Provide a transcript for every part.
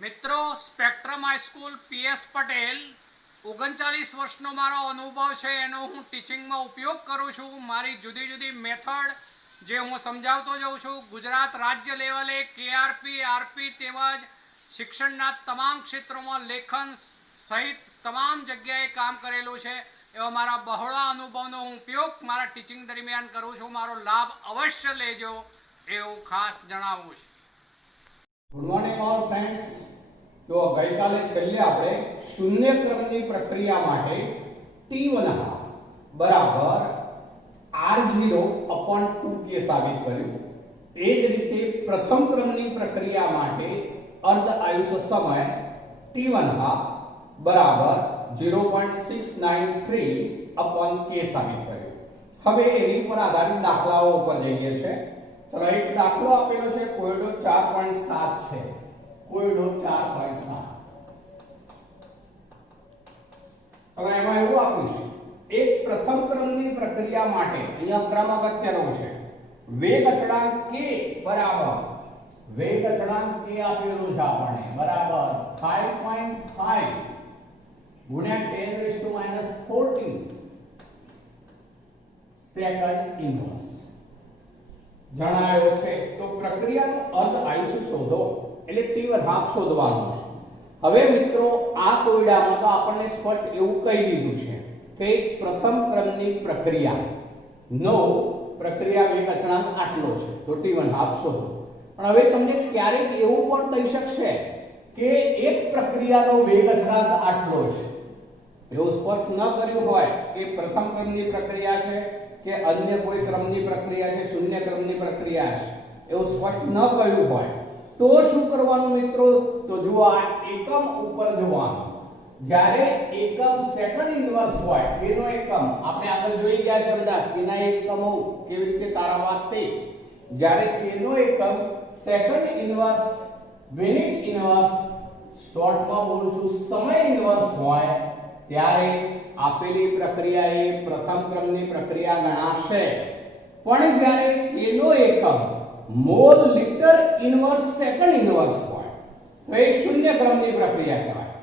મિત્રો spectrum high school PS Patel 39 વર્ષનો મારો અનુભવ છે એનો હું ટીચિંગમાં ઉપયોગ કરું છું। મારી જુદી જુદી મેથડ જે હું સમજાવતો જાઉં છું। ગુજરાત રાજ્ય લેવલે કેઆરપી આરપી તેમજ શિક્ષણના તમામ ક્ષેત્રોમાં લેખન સહિત તમામ જગ્યાએ કામ કરેલું છે। એવા મારા બહોળા અનુભવનો હું ઉપયોગ મારા ટીચિંગ દરમિયાન કરું છું। મારો લાભ અવશ્ય લેજો એવું ખાસ જણાવું છું। Good morning all friends. जो गई काले छेल्ले आपणे शून्य क्रमनी प्रक्रिया माटे t1 बराबर r0 upon 2k साबित कर्યું। એ જ રીતે પ્રથમ ક્રમની પ્રક્રિયા માટે અર્ધ આયુષ્ય સમય t1 બરાબર 0.693 upon k સાબિત કર્યું। હવે એની પર આધારિત દાખલાઓ ઉપર જઈએ છે। चलो एक दाखलो आपेलो छे कोयडो 4.7 छे। कोयडो 4.7 હવે એમાં એવું આપ્યું છે એક પ્રથમ ક્રમની પ્રક્રિયા માટે અહીંયા ક્રમ અગત્યનો છે। વેગ અચળાંક k બરાબર વેગ અચળાંક k આપેલો છે આપણને બરાબર 5.5 ગુણ્યા 10⁻14 સેકન્ડ ઇન્વર્સ જણાયો છે। તો પ્રક્રિયાનું અર્ધ આયુષ્ય શોધો એટલે t1 હાફ શોધવાનો છે। હવે મિત્રો આ કોયડામાં તો આપણને સ્પષ્ટ એવું કહી દીધું છે કે પ્રથમ ક્રમની પ્રક્રિયાનો પ્રક્રિયા વેગ અચળાંક આટલો છે તો t1 હાફ શોધો। પણ હવે તમને ક્યારેક એવું પણ કહી શકશે કે એક પ્રક્રિયાનો વેગ અચળાંક આટલો છે। એવું સ્પષ્ટ ન કર્યું હોય કે પ્રથમ ક્રમની પ્રક્રિયા છે કે अन्य कोई क्रमनी प्रक्रिया है शून्य क्रमनी प्रक्रिया है એવું સ્પષ્ટ ન કહ્યું હોય તો શું કરવાનું મિત્રો તો જો આ એકમ ઉપર જોવાનું। જ્યારે એકમ સેકન્ડ ઇન્વર્સ હોય તેનો એકમ આપણે આગળ જોઈ ગયા છે બધા કેના એકમો કેવી રીતે તારાવાત તે જ્યારે કેનો એકમ સેકન્ડ ઇન્વર્સ મિનિટ ઇન્વર્સ શોર્ટમાં બોલું છું સમય ઇન્વર્સ હોય ત્યારે આપેલી પ્રક્રિયા એ પ્રથમ ક્રમની પ્રક્રિયા ગણાશે। પણ જ્યારે કેનો એકમ mall litre inverse second inverse હોય તો એ શૂન્ય ક્રમની પ્રક્રિયા કહેવાય।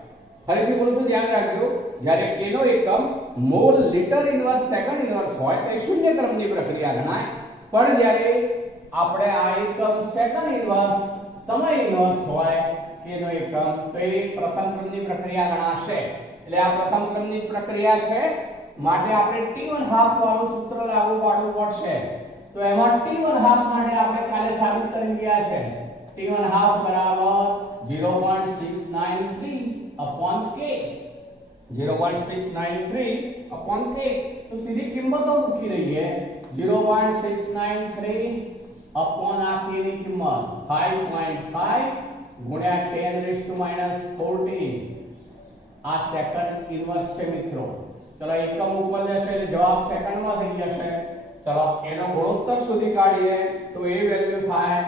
ફરીથી બોલું છું ધ્યાન રાખજો જ્યારે કેનો એકમ mall litre inverse second inverse હોય તો એ શૂન્ય ક્રમની પ્રક્રિયા ગણાય। પણ જ્યારે આપણે આ એકમ સેકન્ડ ઇન્વર્સ સમય ઇન્વર્સ હોય કેનો એકમ તો એ પ્રથમ ક્રમની પ્રક્રિયા ગણાશે। એટલે આ પ્રથમ ક્રમની પ્રક્રિયા છે માટે આપણે t1 હાફ વાળું સૂત્ર લાગુ પાડવું પડશે। તો એમાં t1 હાફ માટે આપણે કાલે સાબિત કરી ગયા છે t1 હાફ બરાબર 0.693 upon k 0.693 upon k તો સીધી કિંમતો મૂકી દઈએ 0.693 upon આ k ની કિંમત 5.5 ગુણ્યા 10⁻14 આ સેકન્ડ ઇન્વર્સ છે મિત્રો। ચલો એકમ ઉપર જશે એટલે જવાબ સેકન્ડમાં થઈ જશે। ચલો એનો ગુણોત્તર શોધી કાઢીએ તો એ વેલ્યુ થાય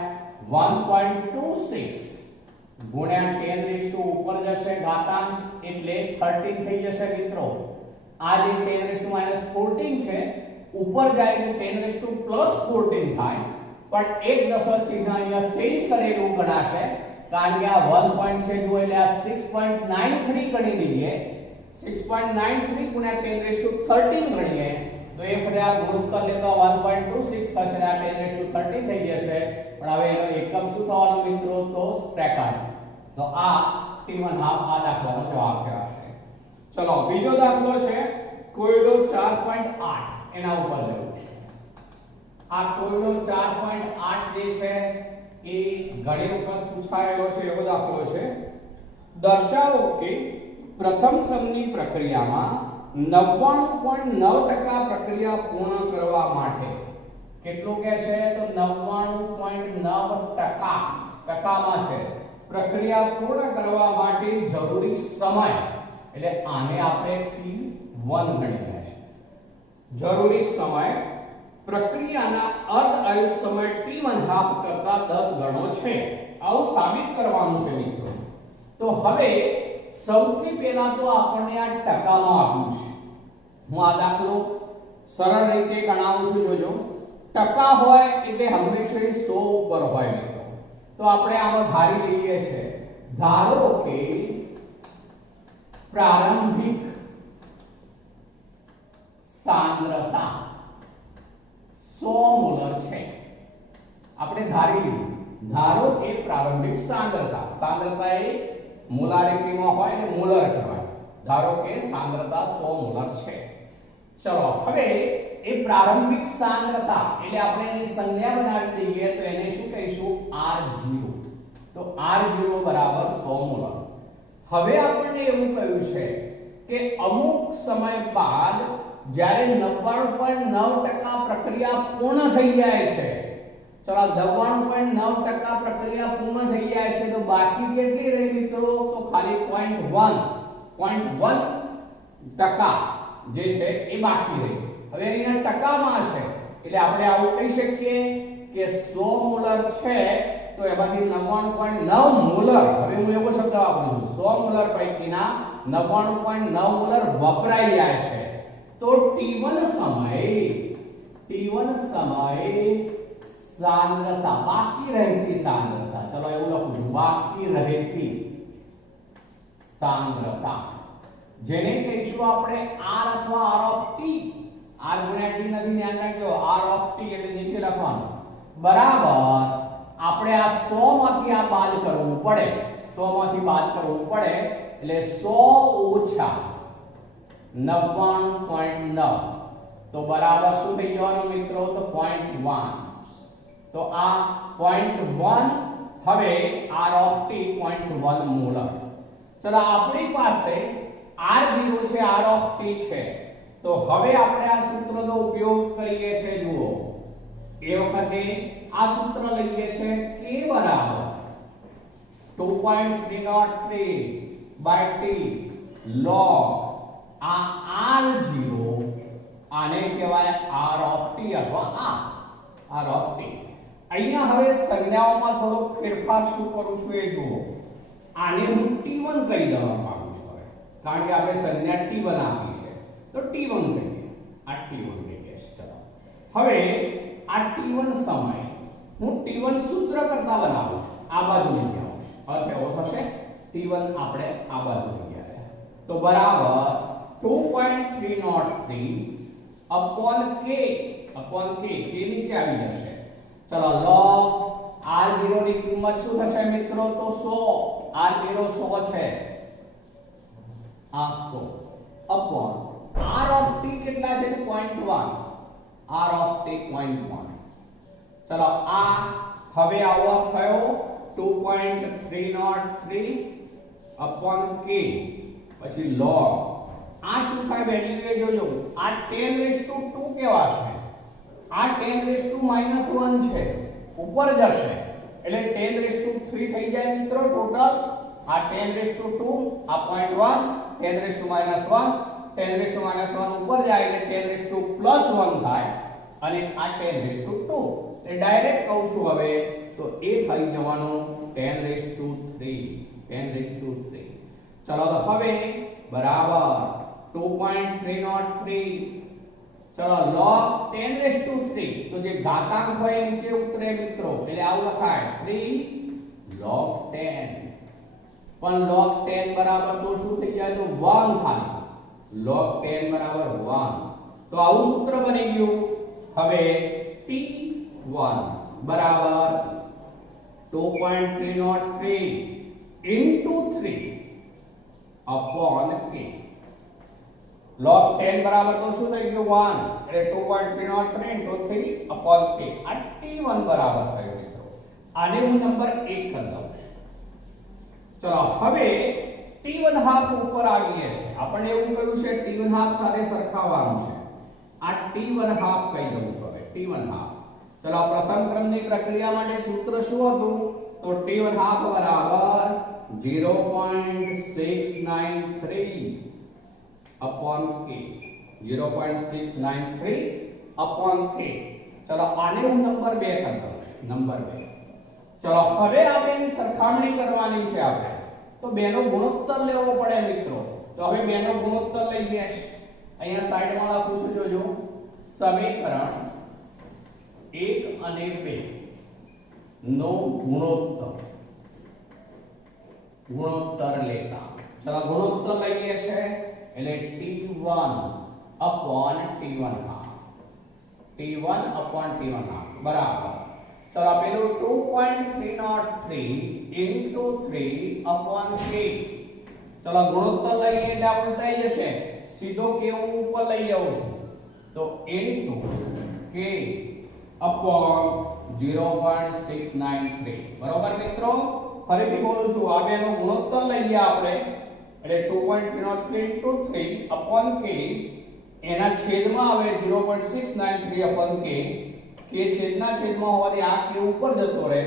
1.26 ગુણ્યા 10 ઉપર જશે ઘાતાંક એટલે 13 થઈ જશે મિત્રો। આ જે 10⁻14 છે ઉપર જાય તો 10⁻+14 થાય પણ એક દશક ચિહ્ન અહીંયા ચેન્જ કરેલું ગણાશે કારણ કે આ 1 પોઈન્ટ છે જો એટલે આ 6.93 ગણી દઈએ 6.93 ગુણ્યા 10⁻13 ગણીએ તો એ ફરે આ ગુણોત્તર લેતો 1.26 થશે આ 10⁻13 થઈ જશે। પણ હવે એનો એકમ શું થવાનો મિત્રો તો સેકન્ડ। તો આ t1 હાફ આ દાખલાનો જવાબ કહેવાશે। ચલો બીજો દાખલો છે કોયડો 4.8 એના ઉપર લેવું છે। આ કોયડો 4.8 જે છે એ ઘણી વખત પૂછાયેલો છે એવો દાખલો છે। દર્શાવો કે પ્રથમ ક્રમની પ્રક્રિયામાં 99.9% પ્રક્રિયા પૂર્ણ કરવા માટે કેટલું કહે છે તો 99.9% ટકામાં છે પ્રક્રિયા પૂર્ણ કરવા માટે જરૂરી સમય એટલે આને આપણે t1 ગણીએ છે। જરૂરી સમય પ્રક્રિયાના અર્ધ આયુષ્ય સમય t1 હાફ કરતા 10 ગણો છે। આવું સાબિત કરવાનું છે મિત્રો। તો હવે સૌથી પહેલા તો આપણને આ ટકામાં આપ્યું છે। હું આ દાખલો સરળ રીતે ગણાવું છું જોજો। ટકા હોય એટલે હંમેશા 100 ઉપર હોય મિત્રો। તો આપણે આમાં ધારી લઈએ છે ધારો કે પ્રારંભિક સાંદ્રતા 100 મોલર છે. આપણે ધારી લીધું. ધારો કે પ્રારંભિક સાંદ્રતા એ મોલારિટીમાં હોય ને મોલર કહેવાય. ધારો કે સાંદ્રતા 100 મોલર છે. ચલો હવે એ પ્રારંભિક સાંદ્રતા એટલે આપણે એની સંજ્ઞા બનાવી દઈએ તો એને શું કહીશું R0. તો R0 બરાબર 100 મોલર. હવે આપણને એવું કહ્યું છે કે અમુક સમય બાદ જ્યારે 99.9% પ્રક્રિયા પૂર્ણ થઈ જાય છે. ચલો 99.9% પ્રક્રિયા પૂર્ણ થઈ જાય છે તો બાકી કેટલી રહી મિત્રો? તો ખાલી 0.1% જે છે એ બાકી રહી. હવે અહીંયા ટકામાં છે એટલે આપણે આવું કહી શકીએ કે 100 મોલર છે તો એમાંથી 99.9 મોલર, હવે હું એવો શબ્દ વાપરું છું, 100 મોલર પૈકીના 99.9 મોલર વપરાઈ જાય છે. તો T1 સમયે સાંદ્રતા, બાકી રહેતી સાંદ્રતા, ચલો એવું લખું છું, બાકી રહેતી સાંદ્રતા જેને કહીશું આપણે R અથવા R of t. R ગુણ્યા t નથી, ધ્યાન રાખજો. R of t એટલે નીચે લખવાનું બરાબર. આપણે આ 100 માંથી આ બાદ કરવું પડે, 100 માંથી બાદ કરવું પડે એટલે 100 ઓછા 99.9 તો બરાબર શું થઈ જવાનું મિત્રો? તો 0.1. તો આ 0.1 હવે R of t 0.1 મોલર. ચલો આપણી પાસે R0 છે, R of t છે. તો હવે આપણે આ સૂત્રનો ઉપયોગ કરીએ છે. જુઓ એ વખતે આ સૂત્ર લઈએ છે k બરાબર 2.303 by t log આ R0 આને કહેવાય R of t અથવા R of t. અહીંયા હવે સંજ્ઞાઓમાં થોડો ફેરફાર શું કરું છું એ જુઓ. આને હું T1 કહી દેવા માંગુ છું હવે, કારણ કે આપણે સંજ્ઞા T1 આપી છે તો T1 કહીએ. આ T1 કહીએ. ચલો હવે આ T1 સમય હું T1 સૂત્ર કરતા બનાવું છું. આ બાજુ લઈ આવું છું. અર્થ એવો થશે T1 આપણે આ બાજુ લઈ આવ્યા તો બરાબર 2.303 upon k નીચે આવી જશે. ચલો log R0 ની કિંમત શું થશે મિત્રો? તો 100. R0 100 છે, આ 100 upon R of t કેટલા છે? 0.1. R of t 0.1. ચલો આ હવે આવો થયો 2.303 upon k પછી log આ શું થાય વેલ્યુ એ જોજો. આ 10⁻² કેવા છે? આ 10⁻⁻1 છે, ઉપર જશે એટલે 10⁻³ થઈ જાય મિત્રો ટોટલ. આ 10⁻², આ 0.1, 10⁻⁻1, 10⁻⁻1 ઉપર જાય એટલે 10⁻+1 થાય અને આ 10⁻². એ ડાયરેક્ટ કહું છું હવે તો એ થઈ જવાનું 10⁻3. ચલો તો હવે બરાબર 2.303 ચલો log 10⁻³ તો જે ઘાતાંક હોય નીચે ઉતરે મિત્રો એટલે આવું લખાય 3 log 10. પણ log 10 બરાબર તો શું થઈ જાય? તો 1 થાય. log 10 બરાબર 1. તો આવું સૂત્ર બની ગયું. હવે T1 બરાબર 2.303 into 3 upon k. log 10 બરાબર તો શું થઈ ગયું? 1 એટલે 2.303 into 3 upon k. આ T1 બરાબર થયો મિત્રો. આને હું નંબર 1 કરી દઉં છું. ચલો હવે T1 હાફ ઉપર આવીએ છે. આપણને એવું કહ્યું છે T1 હાફ સાથે સરખાવવાનું છે. આ T1 હાફ કહી દઉં છું હવે. T1 half. ચલો પ્રથમ ક્રમની પ્રક્રિયા માટે સૂત્ર શું હતું? તો T1 હાફ બરાબર 0.693 upon k. 0.693 upon k. ચલો આને હું નંબર 2 કરી દઉં છું. નંબર 2. ચલો હવે આપણે એની સરખામણી કરવાની છે. આપણે તો બેનો ગુણોત્તર લેવો પડે મિત્રો. તો હવે બેનો ગુણોત્તર લઈએ. અહીંયા સાઈડમાં લખું છું જોજો. સમીકરણ 1 અને 2 નો ગુણોત્તર. ગુણોત્તર લેતા. ચલો ગુણોત્તર લઈએ છે એટલે t1 upon t1 half, t1 upon t1 half બરાબર. ચલો પેલું 2.303 into 3 upon k. ચલો ગુણોત્તર લઈએ એટલે આ ઉલટાઈ જશે, સીધો k હું ઉપર લઈ જાઉં છું તો into k upon 0.693 બરોબર મિત્રો. ફરીથી બોલું છું, આ બેનો ગુણોત્તર લઈએ આપણે એટલે 2.303 into 3 upon k, એના છેદમાં આવે 0.693 upon k, k છેદના છેદમાં હોવાથી આ k ઉપર જતો રહે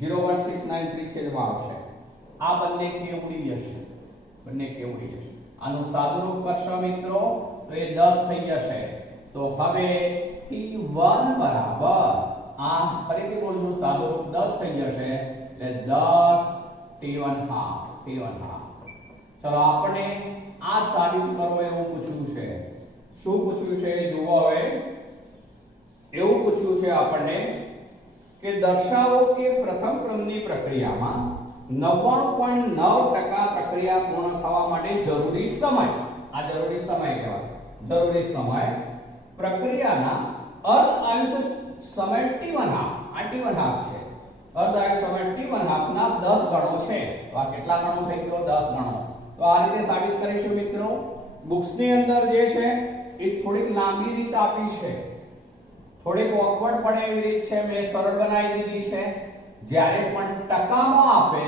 0.693 છેદમાં આવશે. આ બંને k ઉડી જશે, બંને k ઉડી જશે. આનું સાદુરૂપ કરશો મિત્રો તો એ 10 થઈ જશે. તો હવે t1 બરાબર, આ ફરીથી બોલું છું, સાદુરૂપ 10 થઈ જશે એટલે 10 t1 half, t1 half. ચલો આપણે આ સાબિત કરો એવું પૂછ્યું છે. શું પૂછ્યું છે જુઓ. હવે એવું પૂછ્યું છે આપણને કે દર્શાવો કે પ્રથમ ક્રમની પ્રક્રિયામાં 99.9% પ્રક્રિયા પૂર્ણ થવા માટે જરૂરી સમય, આ જરૂરી સમય કહેવાય, જરૂરી સમય પ્રક્રિયાના અર્ધ આયુષ્ય સમય t1 half, આ t1 half છે, અર્ધ આયુષ્ય સમય t1 half ના 10 ગણો છે. તો આ કેટલા ગણો થઈ ગયો? 10 ગણો. તો આ રીતે સાબિત કરીશું મિત્રો. બુક્સ ની અંદર જે છે એ થોડીક લાંબી રીત આપી છે, થોડીક ઓકવર્ડ પડે એવી રીત છે, મેં સરળ બનાવી દીધી છે. જ્યારે પણ ટકામાં આપે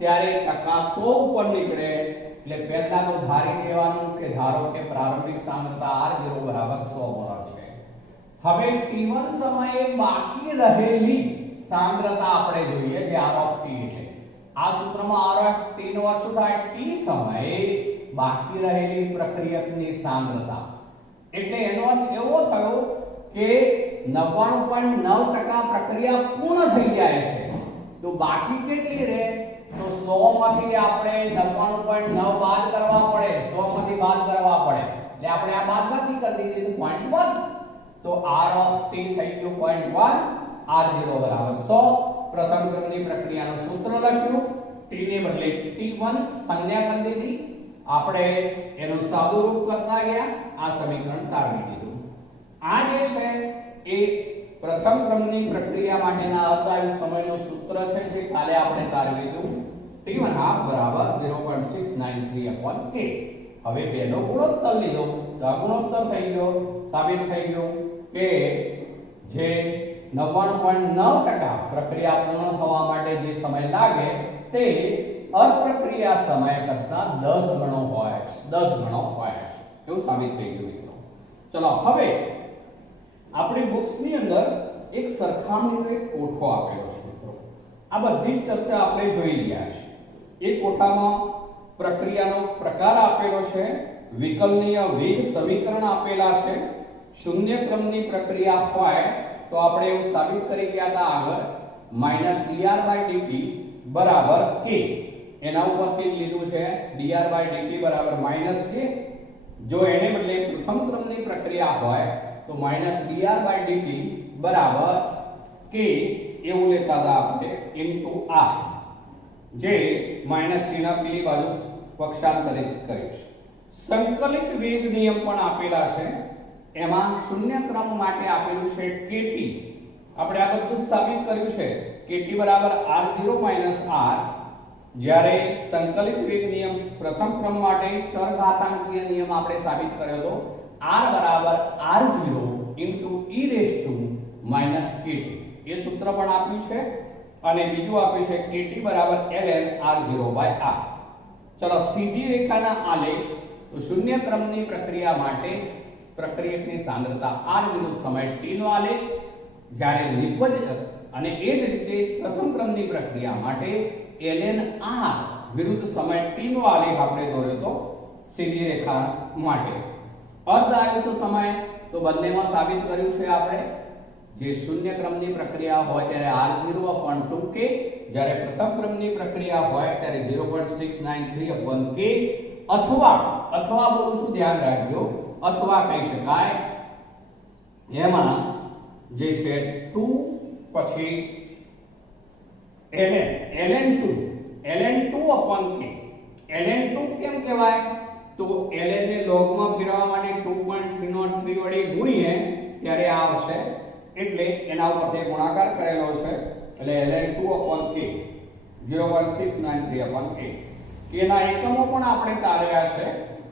ત્યારે ટકા 100 ઉપર નીકળે એટલે પહેલા તો ધારી દેવાનું કે ધારો કે પ્રારંભિક સાંદ્રતા R0 બરાબર 100 મોલ છે. હવે t1 સમયે બાકી રહેલી સાંદ્રતા આપણે જોઈએ જે R of t છે. આ સૂત્રમાં R of t નો અર્થ શું થાય? t સમયે બાકી રહેલી પ્રક્રિયકની સાંદ્રતા. એટલે એનો અર્થ એવો થયો કે 99.9% પ્રક્રિયા પૂર્ણ થઈ જાય છે, તો બાકી કેટલી રહે? તો 100 માંથી આપણે 99.9 બાદ કરવા પડે, 100 માંથી બાદ કરવા પડે એટલે આપણે આ બાદબાકી કરી દીધી તો 0.1. તો R of t થઈ ગયું 0.1, R0 બરાબર 100. પ્રથમ ક્રમની પ્રક્રિયાનું સૂત્ર લખ્યું, t ને બદલે t1 સંજ્ઞા કરી દીધી, આપણે એનું સાદુરૂપ કરતા ગયા, આ સમીકરણ તારવી દીધું. આ જે છે એ પ્રથમ ક્રમની પ્રક્રિયા માટેના અર્ધ આયુષ્ય સમયનું સૂત્ર છે જે કાલે આપણે તારવી દીધું, t1 half બરાબર 0.693 upon k. હવે બેનો ગુણોત્તર લીધો તો આ ગુણોત્તર થઈ ગયો, સાબિત થઈ ગયું કે જે 99.9% પ્રક્રિયા પૂર્ણ થવા માટે જે સમય લાગે તે અપ્રક્રિયા સમય કરતા 10 ગણો હોય છે, 10 ગણો હોય છે, એવું સાબિત થઈ ગયું મિત્રો. ચલો હવે આપણી બુક્સ ની અંદર એક સરખામણીનો એક કોઠો આપેલો છે મિત્રો. આ બધી જ ચર્ચા આપણે જોઈ રહ્યા છે. એ કોઠામાં પ્રક્રિયાનો પ્રકાર આપેલો છે, વિકલનીય વેગ સમીકરણ આપેલા છે. શૂન્ય ક્રમની પ્રક્રિયા હોય તો આપણે એવું સાબિત કરી ગયા હતા આગળ, -dr/dt બરાબર k. એના ઉપરથી લીધું છે dr/dt બરાબર -k. જો એને બદલે પ્રથમ ક્રમની પ્રક્રિયા હોય તો -dr/dt બરાબર k એવું લેતા હતા આપણે ઇન્ટુ r, જે માઈનસ ચિહ્ન પેલી બાજુ પક્ષાંતરિત કરીશ. સંકલિત વેગ નિયમ પણ આપેલા છે. એમાં શૂન્ય ક્રમ માટે આપેલું છે kt. આપણે આ બધું જ સાબિત કર્યું છે, kt બરાબર r0 r. જ્યારે સંકલિત વેગ નિયમ પ્રથમ ક્રમ માટે ચરઘાતાંકીય નિયમ આપણે સાબિત કર્યો હતો, r બરાબર r0 e kt. એ સૂત્ર પણ આપ્યું છે. અને બીજું આપ્યું છે kt બરાબર ln r0/r. ચલો સીધી રેખાના આલેખ. તો શૂન્ય ક્રમની પ્રક્રિયા માટે પ્રક્રિયકની સાંદ્રતા r વિરુદ્ધ સમય t નો આલેખ, જ્યારે નિપજ અને એ જ રીતે પ્રથમ ક્રમની પ્રક્રિયા માટે ln r વિરુદ્ધ સમય t નો આલેખ આપણે દોર્યો તો સીધી રેખા માટે. અર્ધ આયુષ્ય સમય તો બંનેમાં સાબિત કર્યું છે આપણે. જે શૂન્ય ક્રમની પ્રક્રિયા હોય ત્યારે r0/2k, જ્યારે પ્રથમ ક્રમની પ્રક્રિયા હોય ત્યારે 0.693/k, અથવા બોલું છું ધ્યાન રાખજો, અથવા કહી શકાય એમાં જે છે 2 પછી ln 2 ln2/k ln2 કેમ કહેવાય તો ln ને log માં ફેરવવા માટે 2.303 વડે ગુણીએ ત્યારે આ આવશે એટલે એના ઉપરથી ગુણાકાર કરેલો છે એટલે ln2/k 0.693/k એના એકમો પણ આપણે તારવ્યા છે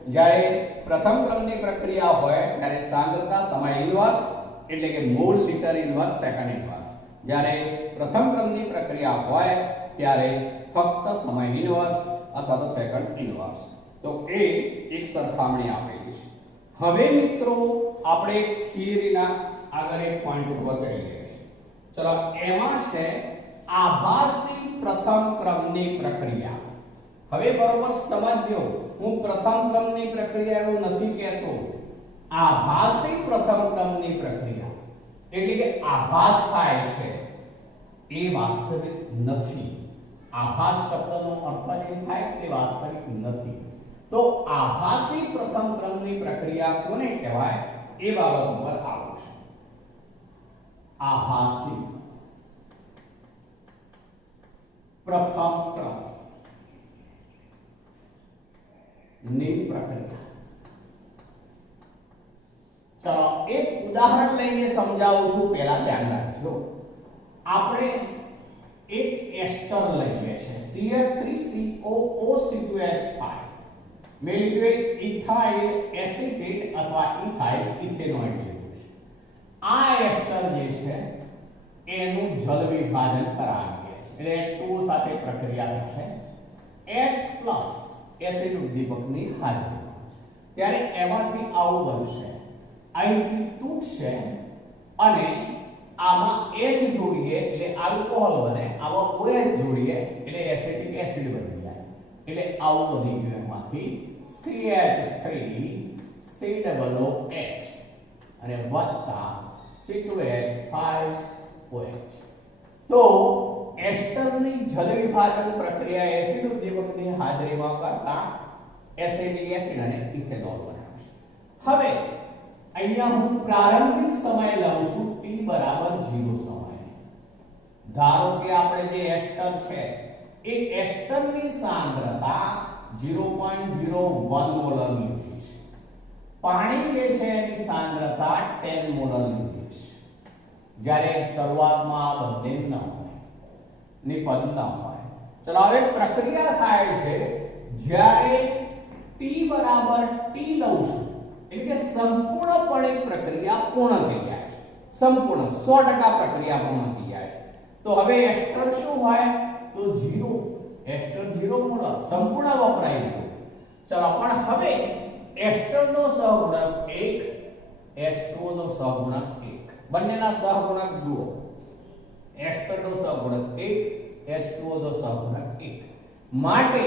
જ્યારે પ્રથમ ક્રમની પ્રક્રિયા હોય ત્યારે સાંદ્રતા સમય ઇન્વર્સ એટલે કે mall litre inverse second inverse જ્યારે પ્રથમ ક્રમની પ્રક્રિયા હોય ત્યારે ફક્ત સમય ઇન્વર્સ અથવા તો સેકન્ડ ઇન્વર્સ તો એ એક સરખામણી આપેલી છે હવે મિત્રો આપણે થિયરીના આગળ એક પોઈન્ટ ઉપર જઈ લઈએ છીએ ચલો એમાં છે આભાસી પ્રથમ ક્રમની પ્રક્રિયા હવે બરોબર સમજજો હું પ્રથમ ક્રમની પ્રક્રિયા એવું નથી કહેતો આભાસી પ્રથમ ક્રમની પ્રક્રિયા એટલે કે આભાસ થાય છે એ વાસ્તવિક નથી આભાસ શબ્દનો અર્થ એ થાય કે વાસ્તવિક નથી તો આભાસી પ્રથમ ક્રમની પ્રક્રિયા કોને કહેવાય એ બાબત ઉપર આવું છું આભાસી પ્રથમ ક્રમ ની પ્રક્રિયા ચલો એક ઉદાહરણ લઈને સમજાવું છું પહેલા ધ્યાન રાખજો આપણે એક એસ્ટર લઈએ છે CH3COO2H5 મેં લીધું એક ઇથાઇલ એસિટેટ અથવા ઇથાઇલ ઇથેનોઇડ લીધું છે આ એસ્ટર જે છે એનું જલ વિભાજન કરાવીએ છીએ એટલે 2 સાથે પ્રક્રિયા થશે H+ એસિડ ઉદ્દીપકની હાજરીમાં ત્યારે એમાંથી આવું બનશે અહીંથી તૂટશે અને આમાં H જોડીએ એટલે આલ્કોહોલ બને આમાં OH જોડીએ એટલે એસિટિક એસિડ બની જાય એટલે આવું બની ગયું એમાંથી CH3COOH અને વત્તા C2H5OH તો એસ્ટરની જલ વિભાજન પ્રક્રિયા એસિડ ઉદ્દીપકની હાજરીમાં કરતા એસિટિક એસિડ અને ઇથેનોલ બનાવશે હવે અહીંયા હું પ્રારંભિક સમય લઉં છું t બરાબર 0 સમય ધારો કે આપણે જે એસ્ટર છે એ એસ્ટરની સાંદ્રતા 0.01 મોલર લીધી છે પાણી જે છે એની સાંદ્રતા 10 મોલર લીધી છે જ્યારે શરૂઆતમાં આ બંને ન હોય નિપજ ન હોય ચલો હવે પ્રક્રિયા થાય છે જ્યારે t બરાબર t લઉં છું એટલે કે સંપૂર્ણપણે પ્રક્રિયા પૂર્ણ થઈ જાય છે સંપૂર્ણ 100% પ્રક્રિયા પૂર્ણ થઈ જાય છે તો હવે એસ્ટર શું હોય તો 0 એસ્ટર 0 મોલર સંપૂર્ણ વપરાઈ ગયું ચલો પણ હવે એસ્ટરનો સહગુણક 1 H2O નો સહગુણક 1 બંનેના સહગુણક જુઓ એસ્ટરનો સહગુણક 1 H2O નો સહગુણક 1 માટે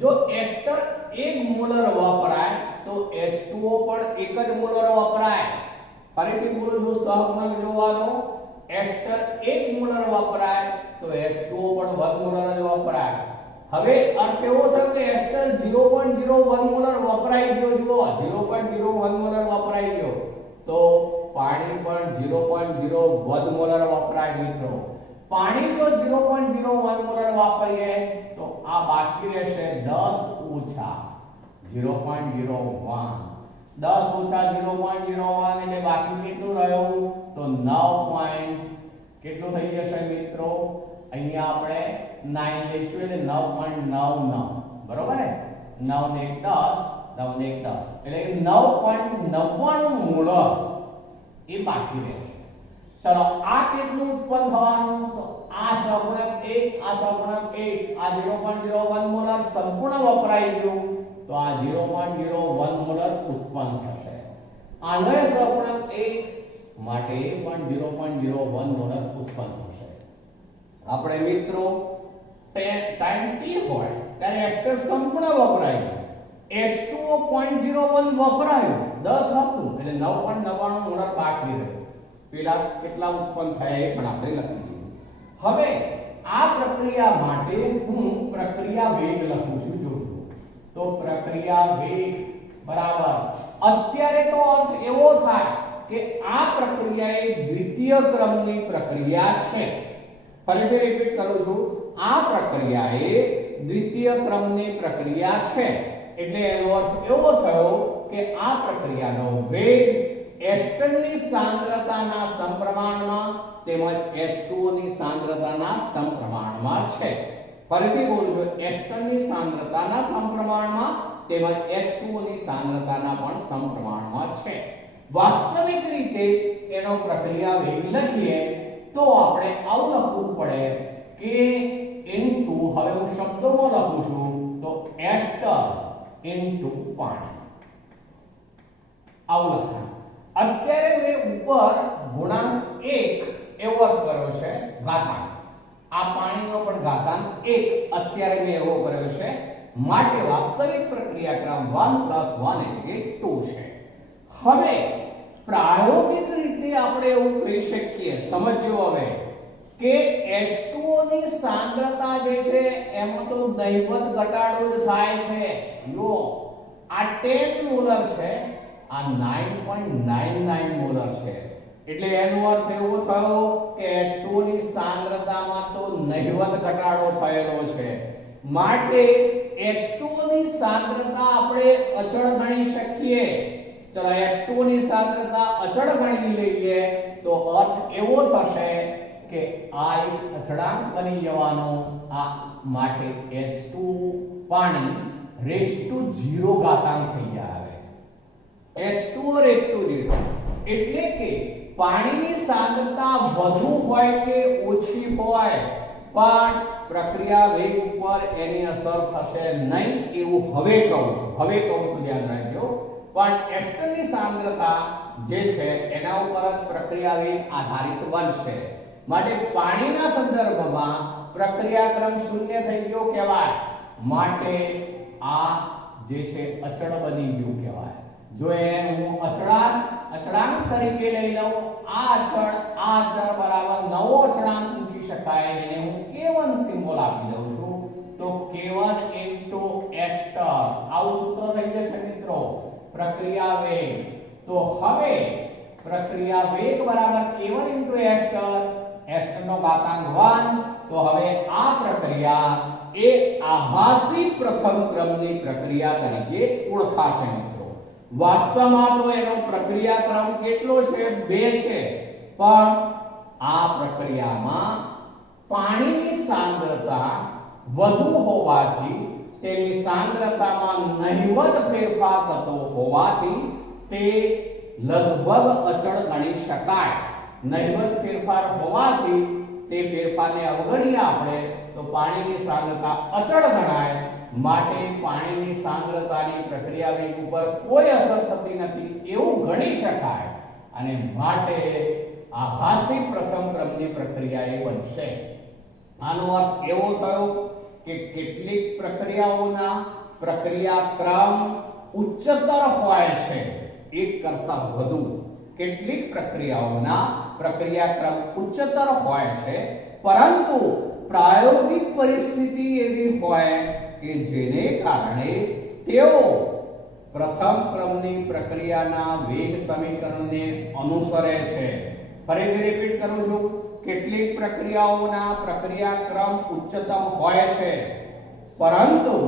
જો એસ્ટર 1 મોલર વપરાય તો H2O પણ 1 જ મોલર વપરાય ફરીથી બોલું જો સહગુણક જોવાનો એસ્ટર 1 મોલર વપરાય તો H2O પણ 1 મોલર જ વપરાય હવે અર્થ એવો થયો કે એસ્ટર 0.01 મોલર વપરાઈ ગયો જુઓ 0.01 મોલર વપરાઈ ગયો તો પાણી પણ 0.01 મોલર વપરાય મિત્રો પાણી જો 0.01 મોલર વાપરીએ તો આ બાકી રહેશે 10 ઓછા 0.01 10 ઓછા 0.01 એટલે બાકી કેટલું રહ્યું તો 9 કેટલું થઈ જશે મિત્રો અહીંયા આપણે 9 લઈશું એટલે 9.99 બરોબર ને 9 ને 10 9 ને 10 એટલે 9.99 મોલર એ બાકી રહેશે ચલો આ કેટલું ઉત્પન્ન થવાનું તો આ સહગુણક 1 આ સહગુણક 1 આ 0.01 મોલર સંપૂર્ણ વપરાઈ ગયું તો આ 0.01 મોલર ઉત્પન્ન થશે આનો સહગુણક 1 માટે પણ 0.01 મોલર ઉત્પન્ન થશે આપણે મિત્રો ટાઈમ t હોય ત્યારે એસ્ટર સંપૂર્ણ વપરાય H2O 0.01 વપરાયું 10 હતું એટલે 9.99 મોલર બાકી રહ્યું પેલા કેટલા ઉત્પન્ન થયા એ પણ આપણે લખી દીધું હવે આ પ્રક્રિયા માટે હું પ્રક્રિયા વેગ લખું છું જોજો તો પ્રક્રિયા વેગ બરાબર અત્યારે તો અર્થ એવો થાય કે આ પ્રક્રિયા એ દ્વિતીય ક્રમની પ્રક્રિયા છે ફરીથી રિપીટ કરું છું આ પ્રક્રિયા એ દ્વિતીય ક્રમની પ્રક્રિયા છે એટલે એનો અર્થ એવો થયો કે આ પ્રક્રિયાનો વેગ એસ્ટર ની સાંદ્રતાના સમપ્રમાણમાં તેમજ H2O ની સાંદ્રતાના સમપ્રમાણમાં છે. ફરીથી બોલું છું, એસ્ટર ની સાંદ્રતાના સમપ્રમાણમાં તેમજ H2O ની સાંદ્રતાના પણ સમપ્રમાણમાં છે. વાસ્તવિક રીતે એનો પ્રક્રિયા વેગ લખીએ તો આપણે આવું લખવું પડે કે ઇન્ટુ, હવે હું શબ્દોમાં લખું છું તો એસ્ટર ઇન્ટુ પાણી, આવું લખાય. અત્યારે મેં ઉપર ગુણાંક 1 એવો અર્થ કર્યો છે ઘાતાંક, આ પાણીનો પણ ઘાતાંક 1 અત્યારે મેં એવો કર્યો છે, માટે વાસ્તવિક પ્રક્રિયા ક્રમ 1 + 1 એટલે 2 છે. હવે પ્રાયોગિક રીતે આપણે એવું કહી શકીએ, સમજો હવે કે H2O ની સાંદ્રતા જે છે એમાં તો નહિવત ઘટાડો જ થાય છે. જો આ 10 મોલર છે, આ 9.99 મોલર છે, એટલે એનો અર્થ એવો થયો કે H2O ની સાંદ્રતામાં તો નહિવત ઘટાડો થયેલો છે, માટે H2O ની સાંદ્રતા આપણે અચળ ગણી શકીએ. ચલો H2O ની સાંદ્રતા અચળ ગણી લઈએ તો અર્થ એવો થશે કે આ એક અચળાંક બની જવાનો, આ માટે H2 પાણી (0) ઘાતાંક થઈ જાય. H2O (0) એટલે કે પાણીની સાંદ્રતા વધુ હોય કે ઓછી હોય પણ પ્રક્રિયા વેગ ઉપર એની અસર થશે નહીં, એવું હવે કહું છું, ધ્યાન રાખજો. પણ એસ્ટરની સાંદ્રતા જે છે એના ઉપર જ પ્રક્રિયા વેગ આધારિત બનશે, માટે પાણીના સંદર્ભમાં પ્રક્રિયા ક્રમ 0 થઈ ગયો કહેવાય, માટે આ જે છે અચળ બની ગયું કહેવાય. જો એને હું અચળાંક તરીકે લઈ લઉં, આ અચળ બરાબર નવો અચળાંક મૂકી શકાય, એને હું K1 સિમ્બોલ આપી દઉં છું તો K1 * એસ્ટર, આવું સૂત્ર થઈ જશે મિત્રો, પ્રક્રિયા વેગ. તો હવે પ્રક્રિયા વેગ બરાબર K1 * એસ્ટર નો ઘાતાંક 1. તો હવે આ પ્રક્રિયા એ આભાસી પ્રથમ ક્રમની પ્રક્રિયા તરીકે ઓળખાશે મિત્રો. વાસ્તવમાં તો એનો પ્રક્રિયા ક્રમ કેટલો છે? 2 છે, પણ આ પ્રક્રિયામાં પાણીની સાંદ્રતા વધુ હોવાથી તેની સાંદ્રતામાં નહિવત ફેરફાર થતો હોવાથી તે લગભગ અચળ ગણી શકાય. નહિવત ફેરફાર હોવાથી તે ફેરફારને અવગણીએ આપણે તો પાણીની સાંદ્રતા અચળ ગણાય, માટે પાણીની સાંદ્રતાની પ્રક્રિયા વેગ ઉપર કોઈ અસર થતી નથી એવું ગણી શકાય, અને માટે આભાસી પ્રથમ ક્રમની પ્રક્રિયા એ બનશે. આનો અર્થ એવો થયો કે કેટલીક પ્રક્રિયાઓના પ્રક્રિયા ક્રમ ઉચ્ચતર હોય છે, એક કરતા વધુ. કેટલીક પ્રક્રિયાઓના પ્રક્રિયા ક્રમ ઉચ્ચતર હોય છે, પરંતુ પ્રાયોગિક પરિસ્થિતિ એવી હોય કે જેને કારણે તેઓ પ્રથમ ક્રમની પ્રક્રિયાના વેગ સમીકરણને અનુસરે છે. ફરીથી રિપીટ કરું છું, કેટલીક પ્રક્રિયાઓના પ્રક્રિયા ક્રમ ઉચ્ચતમ હોય છે, પરંતુ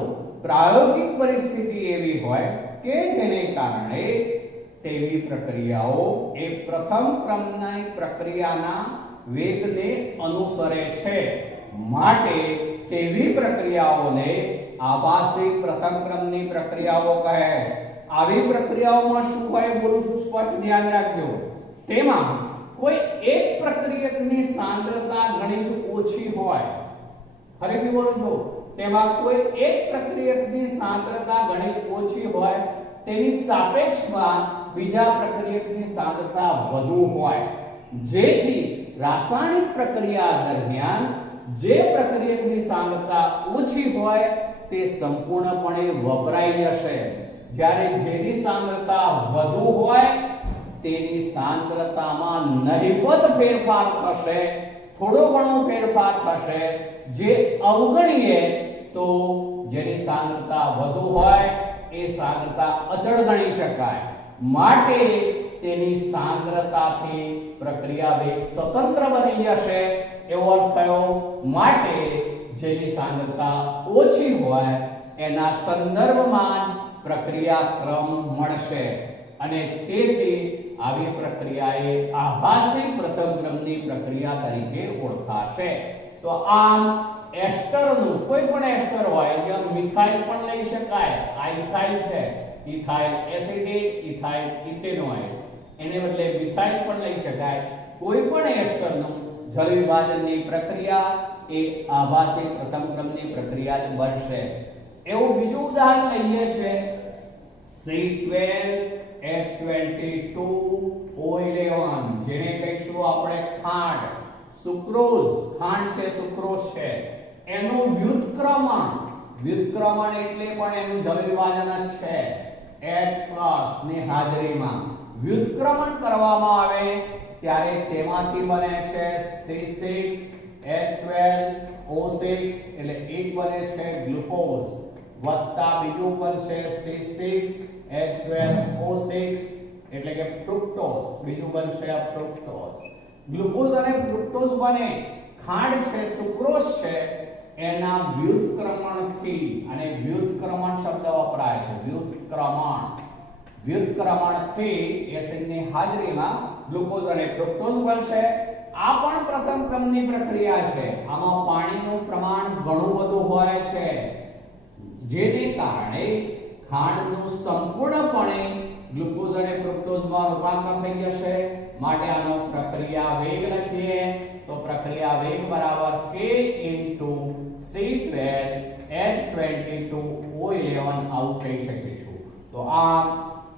પ્રાયોગિક પરિસ્થિતિ એવી હોય કે જેને કારણે તેવી પ્રક્રિયાઓ એ પ્રથમ ક્રમની પ્રક્રિયાના વેગને અનુસરે છે, માટે તેવી પ્રક્રિયાઓને આભાસી પ્રથમ ક્રમની પ્રક્રિયાઓ કહે છે. આવી પ્રક્રિયાઓમાં શું હોય બોલું છું, સ્પષ્ટ ધ્યાન રાખજો. તેમાં કોઈ એક પ્રક્રિયકની સાંદ્રતા ઘણી જ ઓછી હોય. ફરીથી બોલું છું, તેમાં કોઈ એક પ્રક્રિયકની સાંદ્રતા ઘણી ઓછી હોય, તેની સાપેક્ષમાં બીજા પ્રક્રિયકની સાંદ્રતા વધુ હોય, જેથી રાસાયણિક પ્રક્રિયા દરમિયાન જે પ્રક્રિયકની સાંદ્રતા ઓછી હોય તે સંપૂર્ણપણે વપરાઈ જશે, જ્યારે જેની સાંદ્રતા વધુ હોય તેની સાંદ્રતામાં નહિવત ફેરફાર થશે, થોડો ઘણો ફેરફાર થશે, જે અવગણીએ તો જેની સાંદ્રતા વધુ હોય એ સાંદ્રતા અચળ ગણી શકાય, માટે તેની સાંદ્રતાથી પ્રક્રિયા વેગ સ્વતંત્ર બની જશે એવો અર્થ થયો. માટે જેની સાંદ્રતા ઓછી હોય એના સંદર્ભમાં પ્રક્રિયા ક્રમ મળશે અને તેથી આવી પ્રક્રિયા એ આભાસી પ્રથમ ક્રમની પ્રક્રિયા તરીકે ઓળખાશે. તો આમ એસ્ટરનું કોઈ પણ એસ્ટર હોય, જેમ મિથાઇલ પણ લઈ શકાય, આ ઇથાઇલ છે, ઇથાઇલ એસિટેટ, ઇથાઇલ ઇથેનોઇડ, એને બદલે મિથાઇલ પણ લઈ શકાય. કોઈ પણ એસ્ટરનું જળ વિભાજનની પ્રક્રિયા એ આભાસી પ્રથમ ક્રમની પ્રક્રિયા જ બનશે. એવું બીજું ઉદાહરણ લઈએ છે C12H22O11, જેને કહીશું આપણે ખાંડ, સુક્રોઝ. ખાંડ છે, સુક્રોઝ છે, એનું વ્યુત્ક્રમણ એટલે પણ એનું જળ વિભાજન જ છે. H+ ની હાજરીમાં વ્યુત્ક્રમણ કરવામાં આવે ત્યારે તેમાંથી બને છે C6H12O6, એટલે એક બને છે ગ્લુકોઝ વત્તા બીજું બનશે C6H12O6 એટલે કે ફ્રુક્ટોઝ, બીજું બનશે ફ્રુક્ટોઝ. ગ્લુકોઝ અને ફ્રુક્ટોઝ બને, ખાંડ છે, સુક્રોઝ છે, એના વ્યુત્ક્રમણથી, અને વ્યુત્ક્રમણ શબ્દ વપરાય છે, વ્યુત્ક્રમણથી એસિડની હાજરીમાં ગ્લુકોઝ અને ફ્રુક્ટોઝ બનશે. આ પણ પ્રથમ ક્રમની પ્રક્રિયા છે. આમાં પાણીનું પ્રમાણ ઘણું બધું હોય છે, જેને કારણે ખાંડનું સંપૂર્ણપણે ગ્લુકોઝ અને ફ્રુક્ટોઝમાં રૂપાંતર થઈ જશે. માટે આનો પ્રક્રિયા વેગ લખીએ તો પ્રક્રિયા વેગ બરાબર K * C12H22O11 આવું કહી શકીશું. તો આ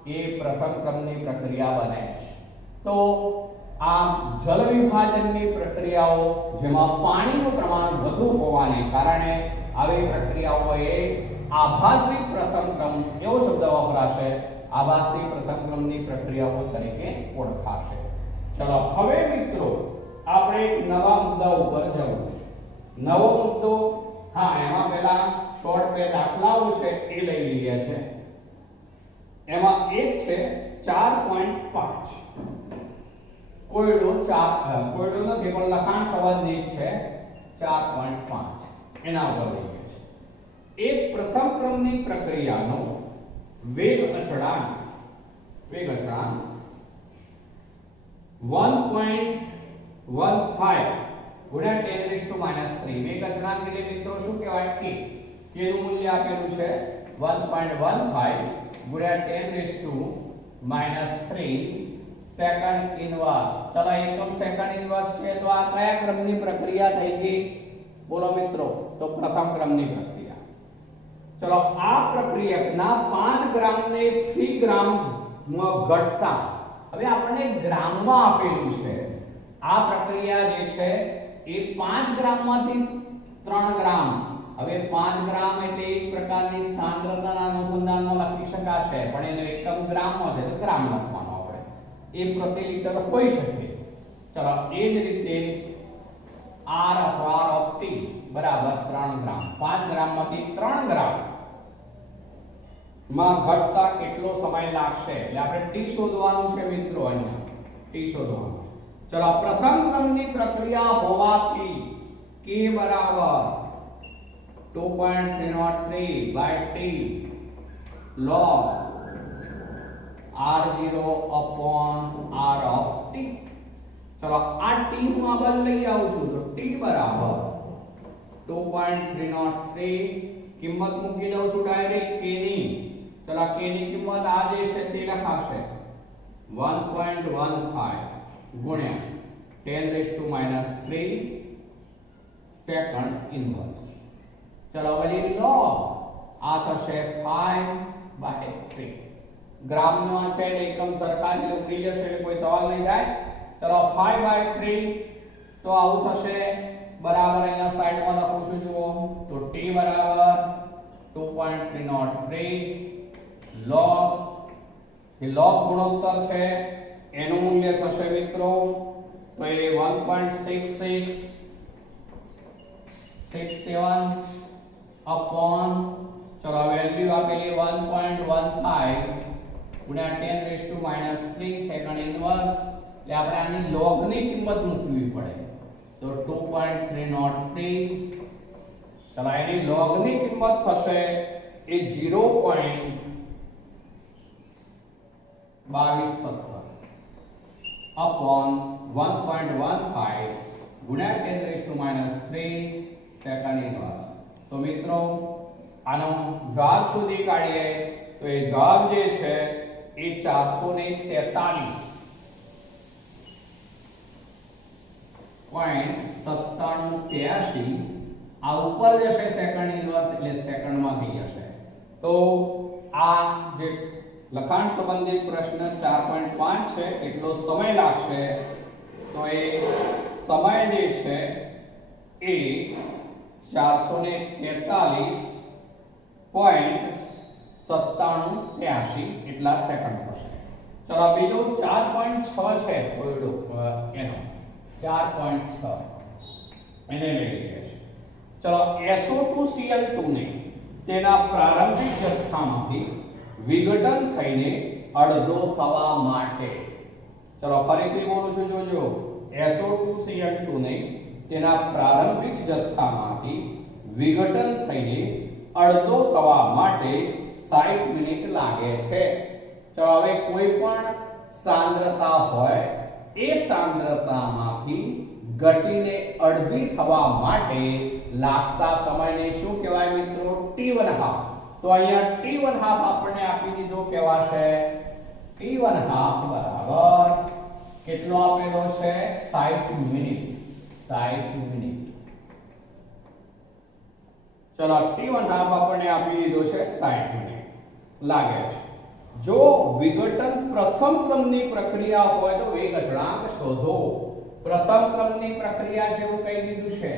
એ પ્રથમ ક્રમની પ્રક્રિયા બને છે. તો આ જળ વિભાજનની પ્રક્રિયાઓ જેમાં પાણીનું પ્રમાણ વધુ હોવાને કારણે આવી પ્રક્રિયાઓ એ આભાસી પ્રથમ ક્રમ એવો શબ્દ વપરાશે, આભાસી પ્રથમ ક્રમની પ્રક્રિયાઓ તરીકે ઓળખાશે. ચલો હવે મિત્રો આપણે એક નવા મુદ્દા ઉપર જવું છે. નવો મુદ્દો, હા, એમાં પહેલા શોર્ટ બે દાખલાઓ છે એ લઈ લઈએ છે. એમાં એક છે 4.5. કોયડો નથી પણ લખાણ સંબંધિત છે 4.5, એના ઉપર લઈએ છે. એક પ્રથમ ક્રમની પ્રક્રિયાનો વેગ અચળાંક 1.15 ગુણ્યા 10⁻³ વેગ અચળાંક એટલે મિત્રો શું કહેવાય? k. k નું મૂલ્ય આપેલું છે 1.15 ગુણ્યા 10⁻³ સેકન્ડ ઇનવર્સ. ચલો એકમ સેકન્ડ ઇનવર્સ છે તો આ કયા ક્રમની પ્રક્રિયા થઈ ગઈ? બોલો મિત્રો. તો પ્રથમ ક્રમની પ્રક્રિયા. ચલો આ પ્રક્રિયાના 5 ગ્રામને 3 ગ્રામમાં ઘટતા, હવે આપણને ગ્રામમાં આપેલું છે. આ પ્રક્રિયા જે છે એ 5 ગ્રામમાંથી 3 ગ્રામ. હવે 5 ગ્રામ એટલે એક પ્રકારની સાંદ્રતાના અનુસંધાનમાં લખી શકાશે, પણ એનો એકમ ગ્રામમાં છે તો ગ્રામ લખવાનો આપણે. એ પ્રતિ લિટર હોઈ શકે. ચલો એ જ રીતે R અથવા R of T બરાબર 3 ગ્રામ. 5 ગ્રામમાંથી 3 ગ્રામ માં ઘટતા કેટલો સમય લાગશે? એટલે આપણે T શોધવાનું છે મિત્રો. અહીંયા T શોધવાનું છે. ચલો પ્રથમ ક્રમની પ્રક્રિયા હોવાથી K બરાબર 2.303 / T log R0 upon R of T. ચલો આ T હું આ બાજુ લઈ આવું છું તો T બરાબર 2.303 કિંમત મૂકી દઉં છું ડાયરેક્ટ K ની. ચલો K ની કિંમત આ જે છે તે લખાશે 1.15 ગુણ્યા 10⁻³ સેકન્ડ ઇનવર્સ. ચલો વળી log આ થશે 5/3. ગ્રામનો આ છે એકમ સરખા જ ઉતરી જશે એટલે કોઈ સવાલ નહીં થાય. ચલો 5/3 તો આવું થશે બરાબર. અહીંયા સાઈડમાં લખું છું જુઓ તો T બરાબર 2.303 log, એ log ગુણોત્તર છે એનું મૂલ્ય થશે મિત્રો તો એ 1.6667 upon, ચલો વેલ્યુ આપેલી 1.15 ગુણ્યા 10⁻³ સેકન્ડ ઇનવર્સ. એટલે આપણે આની log ની કિંમત મૂકવી પડે તો 2.303 ચલો એની log ની કિંમત થશે એ 0.2270 upon 1.15 ગુણ્યા 10⁻³ સેકન્ડ ઇનવર્સ. તો મિત્રો આનો જવાબ શોધી કાઢીએ તો એ જવાબ જે છે એ 443.9783 આ ઉપર જશે સેકન્ડ ઇનવર્સ એટલે સેકન્ડમાં થઈ જશે. તો આ જે લખાણ સંબંધિત પ્રશ્ન 4.5 છે એટલો સમય લાગશે. તો એ સમય જે છે એ 443.9783 એટલા સેકન્ડ થશે. ચલો બીજો 4.6 છે કોયડો એનો 4.6 એને લઈ લઈએ છે. ચલો SO2Cl2 ને તેના પ્રારંભિક જથ્થામાંથી વિઘટન થઈને અડધો થવા માટે, ચલો ફરીથી બોલું છું જોજો, SO2Cl2 ને તેના પ્રારંભિક જથ્થામાંથી વિઘટન થઈને અડધો થવા માટે 60 મિનિટ લાગે છે. ચલો હવે કોઈ પણ સાંદ્રતા હોય એ સાંદ્રતામાંથી ઘટીને અડધી થવા માટે લાગતા સમયને શું કહેવાય મિત્રો? T1/2. તો અહીંયા T1/2 આપણને આપી દીધો કેવાશે T1/2 બરાબર કેટલો આપેલો છે? 60 મિનિટ. 60 મિનિટ. ચલો T1/2 આપણને આપી દીધો છે 60 મિનિટ લાગે છે. જો વિઘટન પ્રથમ ક્રમની પ્રક્રિયા હોય તો વેગ અચળાંક શોધો. પ્રથમ ક્રમની પ્રક્રિયા છે એવું કહી દીધું છે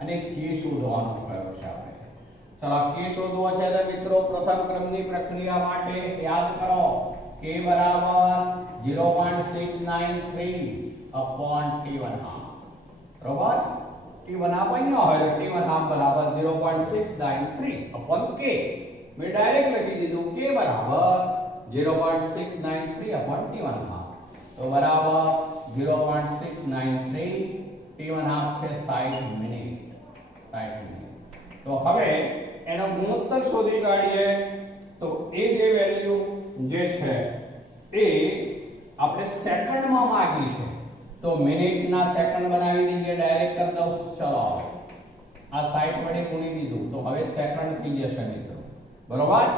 અને k શોધવાનો કયો છે આપણે. ચલો k શોધવો છે તો મિત્રો પ્રથમ ક્રમની પ્રક્રિયા માટે યાદ કરો k બરાબર 0.693 upon T1/2 બરાબર. T1/2 અહીંયા હોય તો T1/2 બરાબર 0.693 upon k. મેં ડાયરેક્ટ લખી દીધું k બરાબર 0.693 upon T1/2. તો બરાબર 0.693 T1/2 છે 60 મિનિટ. 60 મિનિટ. તો હવે એનો ગુણોત્તર શોધી કાઢીએ. તો એ જે વેલ્યુ જે છે એ આપણે સેકન્ડમાં માંગી છે તો મિનિટના સેકન્ડ બનાવી દઈએ ડાયરેક્ટ કરી દઉં. ચલો આ 60 વડે ગુણી દીધું તો હવે સેકન્ડ થઈ જશે મિત્રો. બરોબર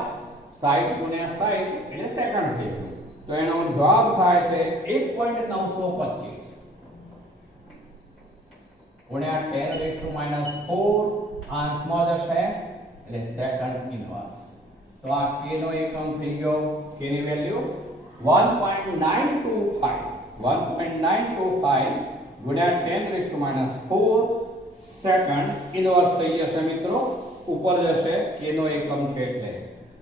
60 ગુણ્યા 60 એટલે સેકન્ડ થઈ ગયું. તો એનો જવાબ થાય છે 1.925 ગુણ્યા 10⁻⁴ આંશમાં જશે એટલે સેકન્ડ ઇનવર્સ. તો આ k નો એકમ થઈ ગયો. k ની વેલ્યુ 1.925 ગુણ્યા 10⁻⁴ સેકન્ડ ઇનવર્સ થઈ જશે મિત્રો. ઉપર જશે k નો એકમ છે એટલે.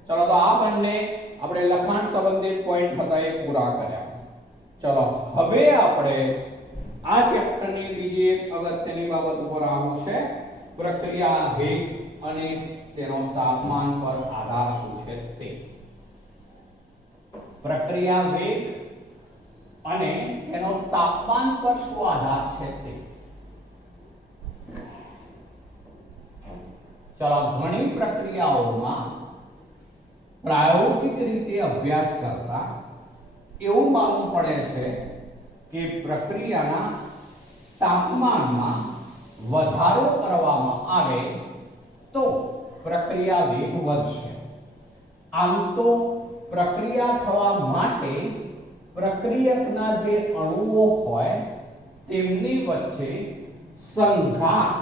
ચલો તો આ બંને આપણે લખાણ સંબંધિત પોઈન્ટ હતા એ પૂરા કર્યા. ચલો હવે આપણે આ ચેપ્ટરની બીજી એક અગત્યની બાબત ઉપર આવવું છે. પ્રક્રિયા વેગ અને તેનો તાપમાન પર આધાર શું છે તે. પ્રક્રિયા વેગ અને તેનો તાપમાન પર શું આધાર છે તે. ચલો ઘણી પ્રક્રિયાઓમાં પ્રાયોગિક રીતે અભ્યાસ કરતા એવું માનવું પડે છે કે પ્રક્રિયાના તાપમાનમાં વધારો કરવામાં આવે તો પ્રક્રિયા વેગ વધશે. આમ તો પ્રક્રિયા થવા માટે પ્રક્રિયકના જે અણુઓ હોય તેમની વચ્ચે સંઘાત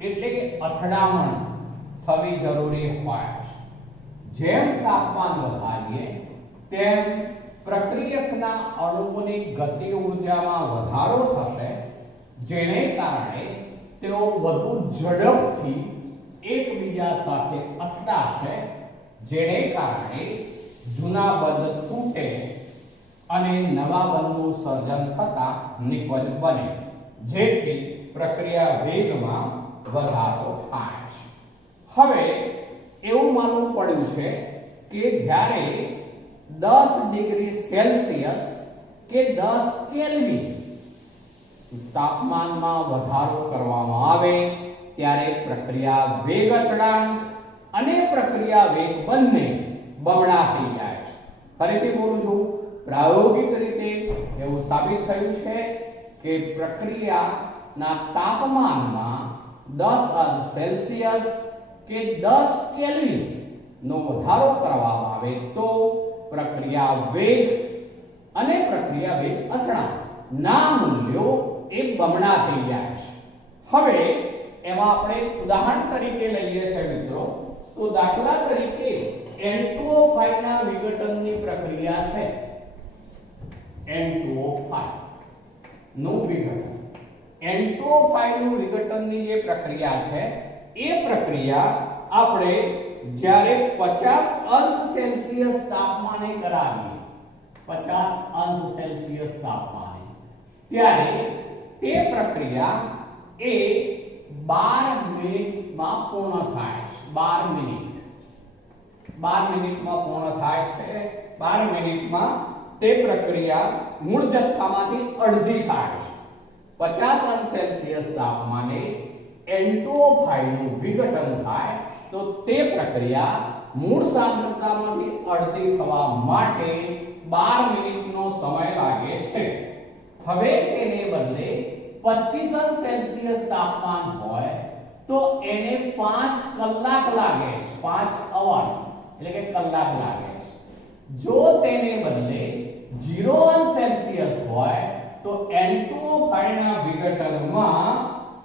એટલે કે અથડામણ થવી જરૂરી હોય. જેમ તાપમાન વધારીએ તેમ પ્રક્રિયકના અણુઓની ગતિ ઊર્જામાં વધારો થશે, જેને કારણે તેઓ વધુ ઝડપથી એકબીજા સાથે અથડાશે, જેને કારણે જૂના બંધ તૂટે અને નવા બંધનું સર્જન થતા નિપજ બને, જેથી પ્રક્રિયા વેગમાં વધારો થાય છે. હવે એવું માનવું પડ્યું છે કે જ્યારે 10 ડિગ્રી સેલ્સિયસ કે 10 કેલ્વિન તાપમાનમાં વધારો કરવામાં આવે ત્યારે પ્રક્રિયા વેગ અચળાંક અને પ્રક્રિયા વેગ બંને બમણા થઈ જાય છે. ફરીથી બોલું છું, પ્રાયોગિક રીતે એવું સાબિત થયું છે કે પ્રક્રિયાના તાપમાનમાં 10 અંશ સેલ્સિયસ કે 10 કેલ્વિન નો વધારો કરવામાં આવે તો પ્રક્રિયા વેગ અને પ્રક્રિયા વેગ અચળાંક ના મૂલ્યો એ બમણા થઈ જાય છે. હવે એમાં આપણે ઉદાહરણ તરીકે લઈએ છીએ મિત્રો, તો દાખલા તરીકે N2O5 ના વિઘટનની પ્રક્રિયા છે. N2O5 નું વિઘટન, N2O5 નું વિઘટનની જે પ્રક્રિયા છે એ પ્રક્રિયા આપણે જ્યારે 50 અંશ સેલ્સિયસ તાપમાને કરાવીએ, 50 અંશ સેલ્સિયસ તાપમાને, ત્યારે તે પ્રક્રિયા એ 12 મિનિટમાં પૂર્ણ થાય છે. 12 મિનિટમાં પૂર્ણ થાય છે. 12 મિનિટમાં તે પ્રક્રિયા મૂળ જથ્થામાંથી અડધી થાય છે. 50 અંશ સેલ્સિયસ તાપમાને N2O5 નું વિઘટન થાય તો તે પ્રક્રિયા મૂળ સાંદ્રતામાંથી અડધી થવા માટે 12 મિનિટનો સમય લાગે છે. હવે તેને બદલે 25 અંશ સેલ્સિયસ તાપમાન હોય તો એને 5 કલાક લાગે છે. 5 અવર્સ એટલે કે કલાક લાગે છે. જો તેને બદલે 0 અંશ સેલ્સિયસ હોય તો N2O5 ના વિઘટનમાં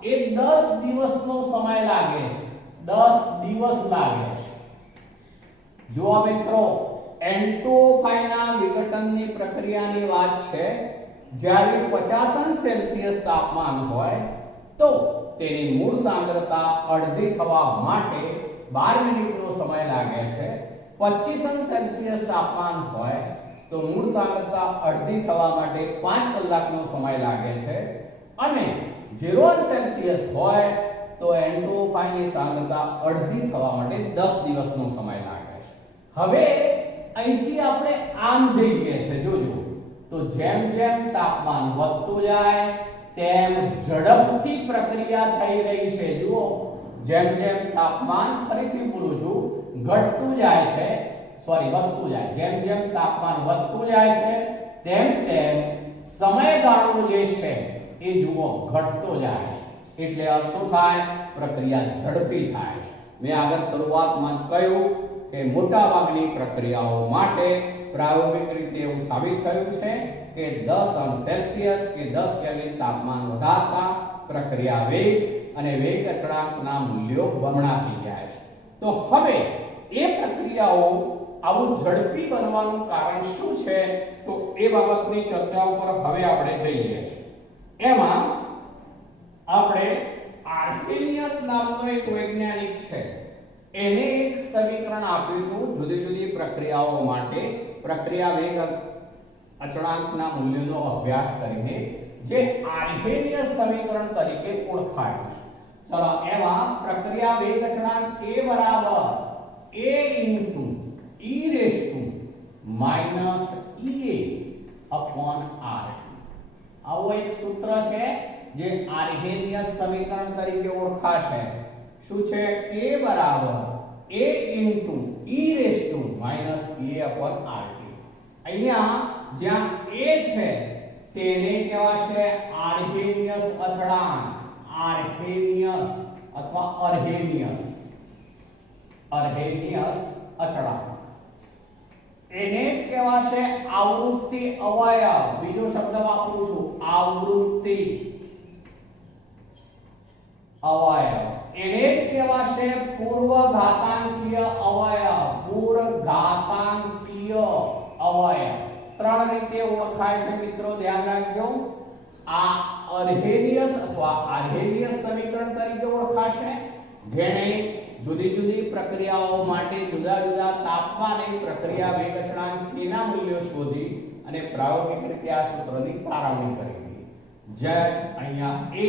એ 10 દિવસનો સમય લાગે છે. 10 દિવસ લાગે છે. જો મિત્રો N2O5 ના વિઘટનની પ્રક્રિયાની વાત છે, જ્યારે 50 અંશ સેલ્સિયસ તાપમાન હોય તો તેની મૂળ સાંદ્રતા અડધી થવા માટે 12 મિનિટનો સમય લાગે છે. 25 અંશ સેલ્સિયસ તાપમાન હોય તો મૂળ સાંદ્રતા અડધી થવા માટે 5 કલાકનો સમય લાગે છે. અને 0 અંશ સેલ્સિયસ હોય તો N2O5 ની સાંદ્રતા અડધી થવા માટે 10 દિવસનો સમય લાગે છે. હવે અહીંથી આપણે આમ જઈએ છે, જોજો, તો જેમ જેમ તાપમાન વધતું જાય તેમ ઝડપથી પ્રક્રિયા થઈ રહી છે. જુઓ, જેમ જેમ તાપમાન, ફરીથી બોલું છું, ઘટતું જાય છે, સોરી વધતું જાય, જેમ જેમ તાપમાન વધતું જાય છે તેમ તેમ સમયગાળો જે છે એ જુઓ ઘટતો જાય છે. એટલે શું થાય? પ્રક્રિયા ઝડપી થાય છે. મેં આગળ શરૂઆતમાં જ કહ્યું કે મોટાભાગની પ્રક્રિયાઓ માટે પ્રાયોગિક રીતે એવું સાબિત થયું છે કે 10 અંશ સેલ્સિયસ કે 10 કેલ્વિન તાપમાન વધારતા પ્રક્રિયા વેગ અને વેગ અચળાંકના મૂલ્યો બમણા થઈ જાય છે. તો હવે એ પ્રક્રિયાઓ આવું ઝડપી બનવાનું કારણ શું છે, તો એ બાબતની ચર્ચા ઉપર હવે આપણે જઈએ છીએ. એમાં આપણે આર્હેનિયસ નામનો એક વૈજ્ઞાનિક છે, એને એક સમીકરણ આપ્યું હતું જુદી જુદી પ્રક્રિયાઓ માટે પ્રક્રિયા વેગ અચળાંકના મૂલ્યોનો અભ્યાસ કરીને, જે આર્હેનિયસ સમીકરણ તરીકે ઓળખાયું છે. ચલો, એમાં પ્રક્રિયા વેગ અચળાંક k બરાબર a e upon RT. આવો એક સૂત્ર છે જે આર્હેનિયસ સમીકરણ તરીકે ઓળખાશે. શું છે? k બરાબર a e upon RT. અહીંયા જ્યાં a છે તેને કહેવાશે આર્હેનિયસ અચળાંક, આર્હેનિયસ અથવા અર્હેનિયસ અચળાંક. એને જ કહેવાશે આવૃત્તિ અવયવ. બીજો શબ્દ વાપરું છું, આવૃત્તિ અવયવ. એને જ કહેવાશે પૂર્વઘાતાંકીય અવયવ, પૂર્વઘાતાંકીય અવયવ. ત્રણ રીતે ઓળખાય છે મિત્રો, ધ્યાન રાખજો. આ અર્હેનિયસ અથવા આર્હેનિયસ સમીકરણ તરીકે ઓળખાશે, જેણે જુદી જુદી પ્રક્રિયાઓ માટે જુદા જુદા તાપમાને પ્રક્રિયા વેગ અચળાંકના મૂલ્યો શોધી અને પ્રાયોગિક રીતે આ સૂત્રની તારવણી કરી. જે અહીંયા a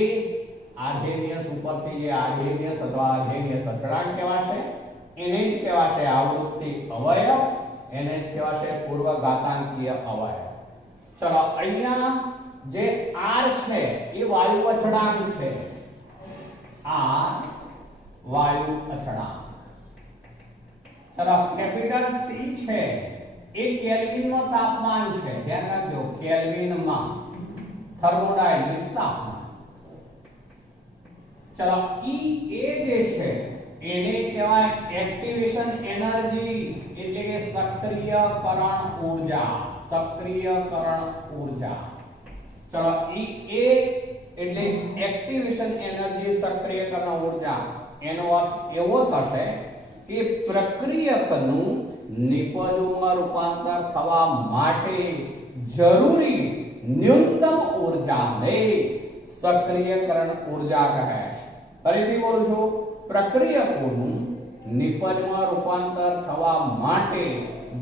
આર્હેનિયસ ઉપરથી જે આર્હેનિયસ અથવા આર્હેનિયસ અચળાંક કહેવાશે, એને જ કહેવાશે આવૃત્તિ અવયવ, એને જ કહેવાશે પૂર્વઘાતાંકીય અવયવ. ચલો, અહીંયા જે r છે એ વાયુ અચળાંક છે. r વાયુ અચળાંક. ચલો કેપિટલ T છે એ કેલ્વિનમાં તાપમાન છે, ધ્યાન રાખજો કેલ્વિનમાં થર્મોડાયનેમિક તાપમાન. ચલો E એ જે છે એને કહેવાય એક્ટિવેશન એનર્જી એટલે કે સક્રિયકરણ ઊર્જા. સક્રિયકરણ ઊર્જા. ચલો E એ એટલે એક્ટિવેશન એનર્જી સક્રિયકરણ ઊર્જા. એનો અર્થ એવો થશે કે પ્રક્રિયકનું નિપજોમાં રૂપાંતર થવા માટે જરૂરી ન્યૂનતમ ઊર્જાને સક્રિયકરણ ઊર્જા કહે છે. ફરીથી બોલું છું, પ્રક્રિયકોનું નિપજમાં રૂપાંતર થવા માટે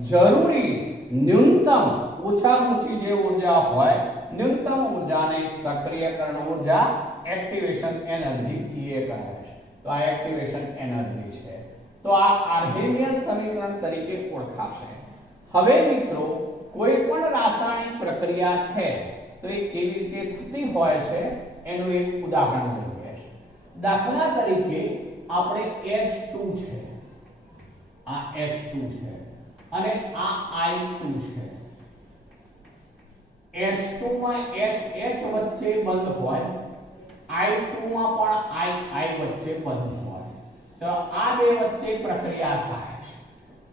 જરૂરી ન્યૂનતમ ઓછામાં ઓછી જે ઊર્જા હોય ન્યૂનતમ ઊર્જાને સક્રિયકરણ ઊર્જા એક્ટિવેશન એનર્જી એ કહે છે. તો આ એક્ટિવેશન એનર્જી છે. તો આ આર્હેનિયસ સમીકરણ તરીકે ઓળખાશે. હવે મિત્રો કોઈ પણ રાસાયણિક પ્રક્રિયા છે તો એ કેવી રીતે થતી હોય છે એનું એક ઉદાહરણ લઈએ. દાખલા તરીકે આપણે H2 છે, આ H2 છે અને આ I2 છે. H2 માં HH વચ્ચે બંધ હોય, I2 માં પણ I વચ્ચે બંધ હોય. તો આ બે વચ્ચે પ્રક્રિયા થાય છે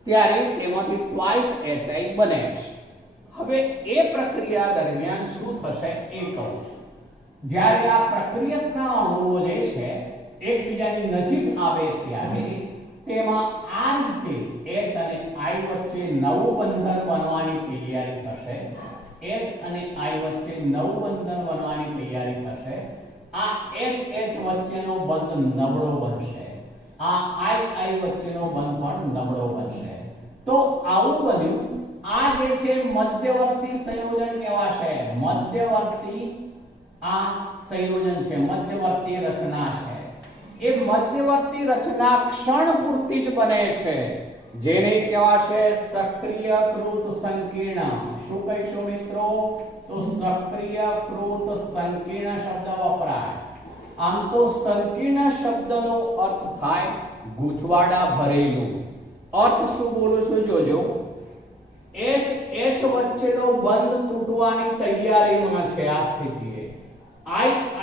ત્યારે તેમાંથી ટ્વાઇસ HI બને છે. હવે એ પ્રક્રિયા દરમિયાન શું થશે એ કહું છું. જ્યારે આ પ્રક્રિયકના અણુઓ જે છે એકબીજાની નજીક આવે ત્યારે તેમાં આ રીતે H અને I વચ્ચે નવું બંધન બનવાની તૈયારી થશે. H અને I વચ્ચે નવું બંધન બનવાની તૈયારી થશે. આ HH વચ્ચેનો બંધ નબળો બનશે, આ I વચ્ચેનો બંધ પણ નબળો બનશે. તો આવું બન્યું. આ જે છે મધ્યવર્તી સંયોજન કહેવાશે. મધ્યવર્તી આ સંયોજન છે, મધ્યવર્તી રચના છે. એ મધ્યવર્તી રચના ક્ષણ પૂરતી જ બને છે, જેને કહેવાશે સક્રિયકૃત સંકીર્ણ. શું કહીશું મિત્રો? તો સક્રિયકૃત સંકીર્ણ શબ્દ વપરાય. આમ તો સંકીર્ણ શબ્દનો અર્થ થાય ગૂંચવાડા ભરેલું. અર્થ શું બોલું છું જોજો. H વચ્ચેનો બંધ તૂટવાની તૈયારીમાં છે આ સ્થિતિએ.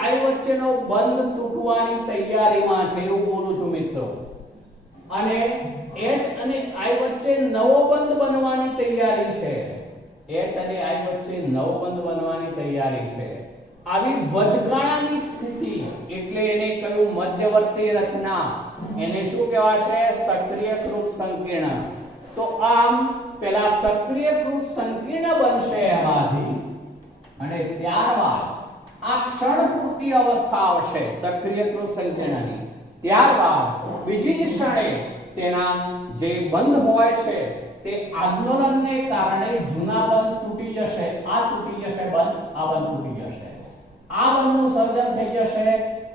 I વચ્ચેનો બંધ તૂટવાની તૈયારીમાં છે એવું બોલું છું મિત્રો. અને H અને I વચ્ચે નવો બંધ બનવાની તૈયારી છે. H અને I વચ્ચે નવો બંધ બનવાની તૈયારી છે. આવી વચગાળાની સ્થિતિ એટલે એને કયું મધ્યવર્તી રચના. એને શું કહેવાશે? સક્રિયકૃત સંકીર્ણ. તો આમ પેલા સક્રિયકૃત સંકીર્ણ બનશે એમાંથી અને ત્યારબાદ આ ક્ષણ પૂરતી અવસ્થા આવશે સક્રિયકૃત સંકીર્ણની. ત્યારબાદ બીજી જ ક્ષણે તેના જે બંધ હોય છે તે આંદોલનને કારણે જૂના બંધ તૂટી જશે. આ તૂટી જશે બંધ, આ બંધ તૂટી જશે. આ બંધનું સર્જન થઈ જશે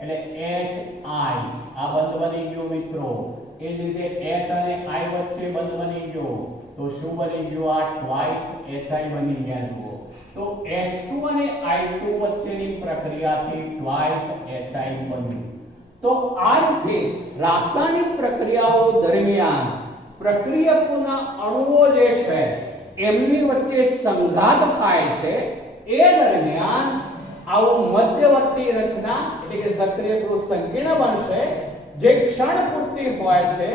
એટલે HI આ બંધ બની ગયો મિત્રો. એ જ રીતે H અને I વચ્ચે બંધ બની ગયો તો શું બની ગયો? આ ટ્વાઇસ HI બની ગયા. જુઓ તો H2 અને I2 વચ્ચેની પ્રક્રિયાથી ટ્વાઇસ HI બન્યું. તો આ રીતે રાસાયણિક પ્રક્રિયાઓ દરમિયાન પ્રક્રિયકોના અણુઓ જે છે એમની વચ્ચે સંઘાત થાય છે. એ દરમિયાન આવું મધ્યવર્તી રચના એટલે કે સક્રિયકૃત સંકીર્ણ બનશે, જે ક્ષણ પૂરતી હોય છે.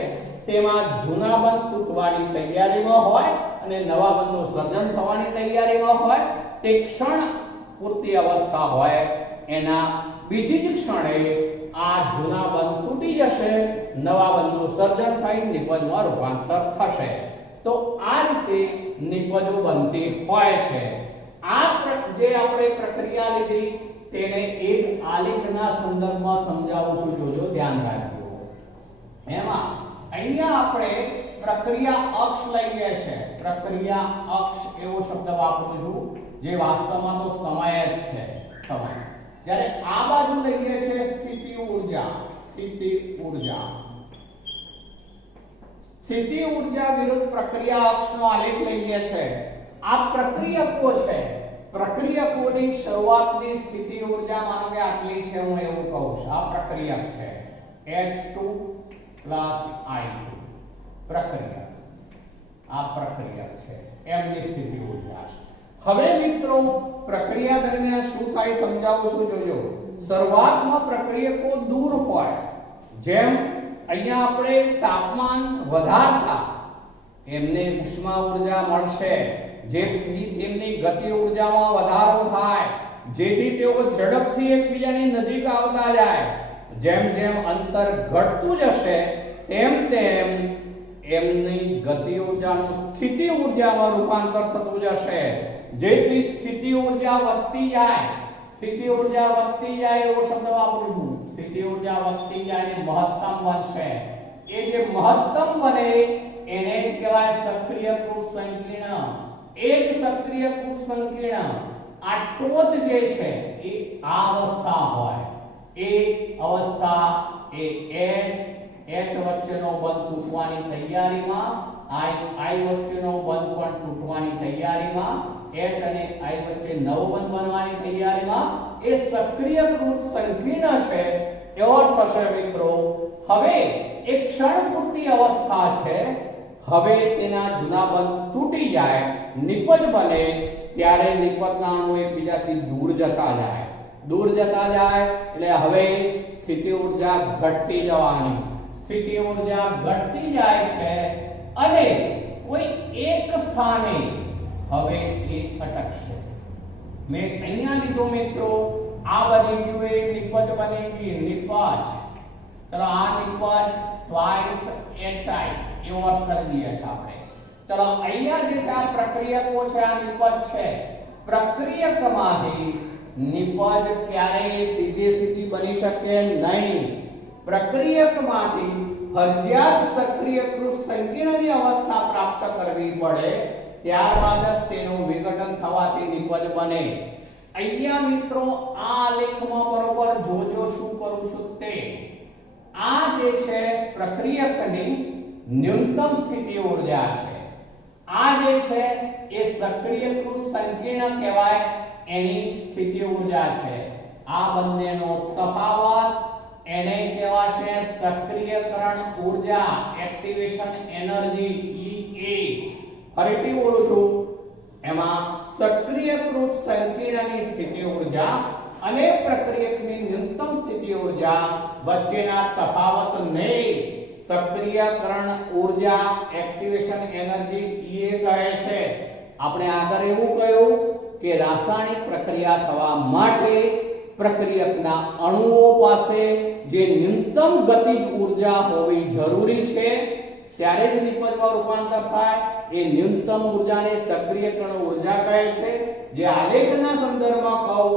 તેમાં જૂના બંધ તૂટવાની તૈયારીમાં હોય અને નવા બંધનું સર્જન થવાની તૈયારીમાં હોય. તે ક્ષણ પૂરતી અવસ્થા હોય એના બીજી જ ક્ષણે આ જૂના બંધ તૂટી જશે, નવા બંધનું સર્જન થઈ નિપજમાં રૂપાંતર થશે. તો આ રીતે નિપજો બનતી હોય છે. આ જે આપણે પ્રક્રિયા લીધી તેને એક આલેખના સંદર્ભમાં સમજાવું છું, જોજો, ધ્યાન રાખજો. એમાં અહીંયા આપણે પ્રક્રિયા અક્ષ લઈએ છે. પ્રક્રિયા અક્ષ એવો શબ્દ વાપરું છું જે વાસ્તવમાં તો સમય જ છે, સમય. જ્યારે આ બાજુ લઈએ છે સ્થિતિ ઊર્જા. સ્થિતિ ઊર્જા. સ્થિતિ ઊર્જા વિરુદ્ધ પ્રક્રિયા અક્ષનો આલેખ લઈએ છે. આ પ્રક્રિયકો છે. પ્રક્રિયકોની શરૂઆતની સ્થિતિ ઊર્જા માનો કે આટલી છે, હું એવું કહું છું. આ પ્રક્રિયક છે. H2 પ્લસ I2 પ્રક્રિયા, આ પ્રક્રિયા છે એમની સ્થિતિ ઊર્જા છે. હવે મિત્રો પ્રક્રિયા દરમિયાન શું થાય સમજાવું છું, જોજો. શરૂઆતમાં પ્રક્રિયકો દૂર હોય, જેમ અહીંયા આપણે તાપમાન વધારતા એમને ઉષ્મા ઊર્જા મળશે, જેથી તેમની ગતિ ઊર્જામાં વધારો થાય, જેથી તેઓ ઝડપથી એકબીજાની નજીક આવતા જાય. જેમ જેમ અંતર ઘટતું જશે તેમ તેમ એમની ગતિ ઊર્જાનું સ્થિતિ ઊર્જામાં રૂપાંતર થતું જશે, જેથી સ્થિતિ ઊર્જા વધતી જાય. સ્થિતિ ઊર્જા વધતી જાય એવો શબ્દ વાપરું છું. સ્થિતિ ઊર્જા વધતી જાય ને મહત્તમ બનશે. એ જે મહત્તમ બને એને જ કહેવાય સક્રિયકૃત સંકીર્ણ. એ જ સક્રિયકૃત સંકીર્ણ આ ટોચ જે છે એ આ અવસ્થા હોય. એ અવસ્થા એ H વચ્ચેનો બંધ તૂટવાની તૈયારીમાં, I વચ્ચેનો બંધ પણ તૂટવાની તૈયારીમાં, H અને I વચ્ચે નવો બંધ બનવાની તૈયારીમાં એ સક્રિયકૃત સંકીર્ણ છે એવો થશે મિત્રો. હવે એક ક્ષણ પૂરતી અવસ્થા છે. હવે તેના જૂના બંધ તૂટી જાય, નિપજ બને, ત્યારે નિપજના અણુ એકબીજાથી દૂર જતા જાય. દૂર જતા જાય એટલે હવે સ્થિતિ ઊર્જા ઘટતી જવાની. સ્થિતિ ઊર્જા ઘટતી જાય છે અને કોઈ એક સ્થાને હવે એ અટકશે. મેં અહીંયા લીધો મિત્રો, આ બની ગયું એ નિપજ બની ગઈ, નિપજ. ચલો આ નિપજ ટ્વાઇસ HI એવો અર્થ કરી દઈએ છે આપણે. ચલો અહીંયા જે છે આ પ્રક્રિયકો છે, આ નિપજ છે. પ્રક્રિયકમાંથી નિપજ ક્યારેય સીધી બની શકે નહીં. પ્રક્રિયકમાંથી ફરજિયાત સક્રિયકૃત સંકીર્ણની અવસ્થા પ્રાપ્ત કરવી પડે, ત્યારબાદ તેનું વિઘટન થવાથી નિપજ બને. અહીંયા મિત્રો આ આલેખમાં બરોબર જોજો શું કરું છું તે. આ જે છે પ્રક્રિયકની ન્યૂનતમ સ્થિતિ ઊર્જા છે. આ જે છે એ સક્રિયકૃત સંકીર્ણ કહેવાય, એની સ્થિતિ ઊર્જા છે. આ બંનેનો તફાવત એને કહેવાશે સક્રિયકરણ ઊર્જા, એક્ટિવેશન એનર્જી EA. ફરીથી બોલું છું, એમાં સક્રિયકૃત સંકીર્ણની સ્થિતિ ઊર્જા અને પ્રક્રિયકની ન્યૂનતમ સ્થિતિ ઊર્જા વચ્ચેના તફાવતને સક્રિયકરણ ઊર્જા, એક્ટિવેશન એનર્જી EA કહે છે. આપણે આગળ એવું કહ્યું કે રાસાયણિક પ્રક્રિયા થવા માટે પ્રક્રિયકના અણુઓ પાસે જે ન્યૂનતમ ગતિજ ઊર્જા હોવી જરૂરી છે, ત્યારે જ નિપજમાં રૂપાંતર થાય. એ ન્યૂનતમ ઊર્જાને સક્રિયકરણ ઊર્જા કહે છે. જે આલેખના સંદર્ભમાં કહું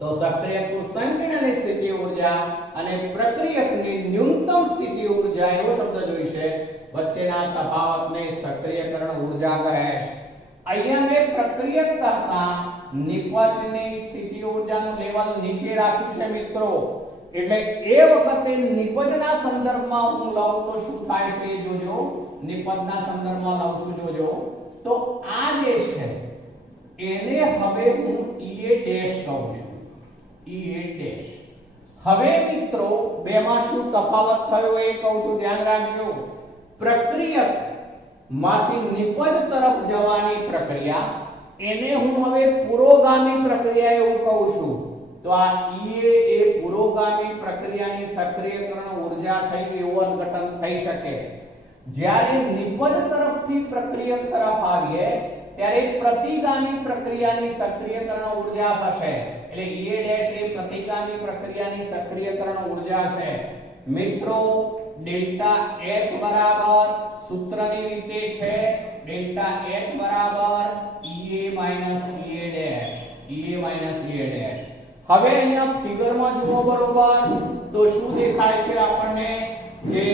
તો સક્રિયકૃત સંકીર્ણની સ્થિતિ ઊર્જા અને પ્રક્રિયકની ન્યૂનતમ સ્થિતિ ઊર્જા એવો શબ્દ જોઈશે, વચ્ચેના તફાવતને સક્રિયકરણ ઊર્જા કહે છે. અહીંયા મેં પ્રક્રિયક કરતા નિપજની સ્થિતિ ઊર્જાનું લેવલ નીચે રાખ્યું છે મિત્રો. એટલે એ વખતે નિપજના સંદર્ભમાં હું લઉં તો શું થાય છે એ જોજો. નિપજના સંદર્ભમાં લઉં છું જોજો. તો આ જે છે એને હવે હું EA ડેશ કહું છું. EA dash. હવે મિત્રો બેમાં શું તફાવત થયો એ કહું છું, ધ્યાન રાખજો. પ્રક્રિયક માંથી નિપજ તરફ જવાની પ્રક્રિયા, એને હું હવે પુરોગામી પ્રક્રિયા એવું કહું છું. તો આ EA એ પુરોગામી પ્રક્રિયાની સક્રિયકરણ ઊર્જા થઈ એવું અર્થઘટન થઈ શકે. જ્યારે નિપજ તરફથી પ્રક્રિયક તરફ આવીએ ત્યારે પ્રતિગામી પ્રક્રિયાની સક્રિયકરણ ઊર્જા થશે. એટલે EA ડેશ એ પ્રતિગામી પ્રક્રિયાની સક્રિયકરણ ઊર્જા છે. મિત્રો ડેલ્ટા H બરાબર સૂત્રની રીતે છે ડેલ્ટા H બરાબર EA EA dash. EA EA dash. હવે અહીંયા ફિગરમાં જુઓ બરોબર તો શું દેખાય છે આપણને, જે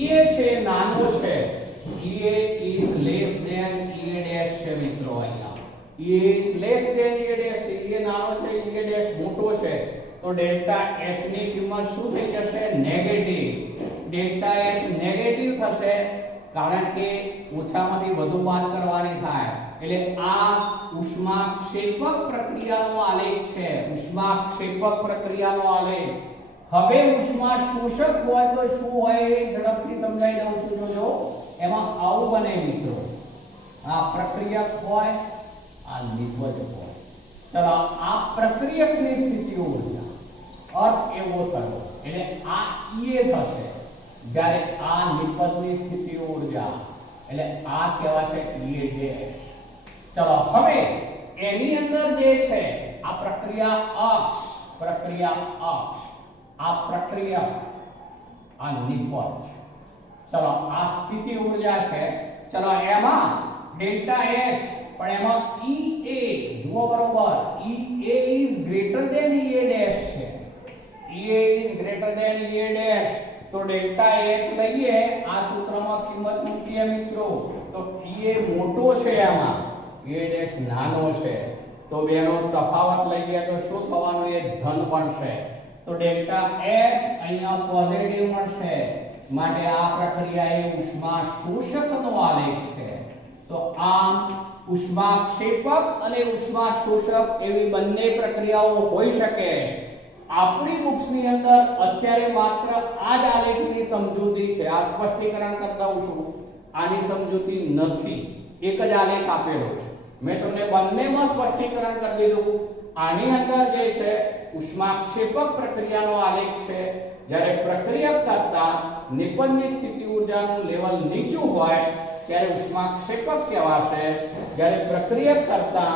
EA છે નાનો છે, EA is less than EA dash છે મિત્રો. અહીંયા EA is less than EA dash, EA નાનો છે, EA dash મોટો છે, તો ડેલ્ટા H ની કિંમત શું થઈ જશે, નેગેટિવ. ડેલ્ટા H નેગેટિવ થશે કારણ કે ઓછામાંથી વધુ બાદ કરવાની થાય. એટલે આ ઉષ્માક્ષેપક પ્રક્રિયાનો આલેખ છે. ઉષ્માક્ષેપક પ્રક્રિયાનો આલેખ. હવે ઉષ્મા શોષક હોય તો શું હોય એ ઝડપથી સમજાવી દઉં છું. જોજો એમાં આવું બને મિત્રો, આ પ્રક્રિયક હોય, આ નિપજ હોય. ચલો આ પ્રક્રિયકની સ્થિતિ ઉર્જા અર્થ એવો થયો, એટલે આ એ થશે, જ્યારે આ નિપજની સ્થિતિ ઉર્જા એટલે આ કહેવાશે એ ડેશ. ચલો હવે એની અંદર જે છે આ પ્રક્રિયા અક્ષ, આ પ્રક્રિયક, આ નિપજ. ચલો આ સ્થિતિ ઉર્જા છે. ચલો એમાં ડેલ્ટા એચ, પણ એમાં ઈ એ જુઓ બરોબર, E A is greater than E A dash છે. E A is greater than E A dash, તો ડેલ્ટા એચ લઈએ, આ સૂત્રમાં કિંમત મૂકીએ મિત્રો, તો ઈ એ મોટો છે, આમાં ઈ એ ડેશ નાનો છે, તો બેનો તફાવત લઈએ તો શું થવાનું, એ ધન બનશે. તો ડેલ્ટા એચ અહીંયા પોઝિટિવ મળશે, માટે આ પ્રક્રિયા એ ઉષ્મા શોષકનો આલેખ છે. તો આમ ઉષ્માક્ષેપક અને ઉષ્મા શોષક એવી બંને પ્રક્રિયાઓ હોઈ શકે છે. આપણી બુક્સની અંદર અત્યારે માત્ર આ જ આલેખની સમજૂતી છે, આ સ્પષ્ટીકરણ કરતા હું છું, આની સમજૂતી નથી, એક જ આલેખ આપેલો છે. મેં તમને બંનેમાં સ્પષ્ટીકરણ કરી દીધું. આની અંદર જે છે ઉષ્માક્ષેપક પ્રક્રિયાનો આલેખ છે, જ્યારે પ્રક્રિયક કરતા નિપજની સ્થિતિ ઊર્જાનું લેવલ નીચું હોય ત્યારે ઉષ્માક્ષેપક કહેવાશે, જ્યારે પ્રક્રિયક કરતા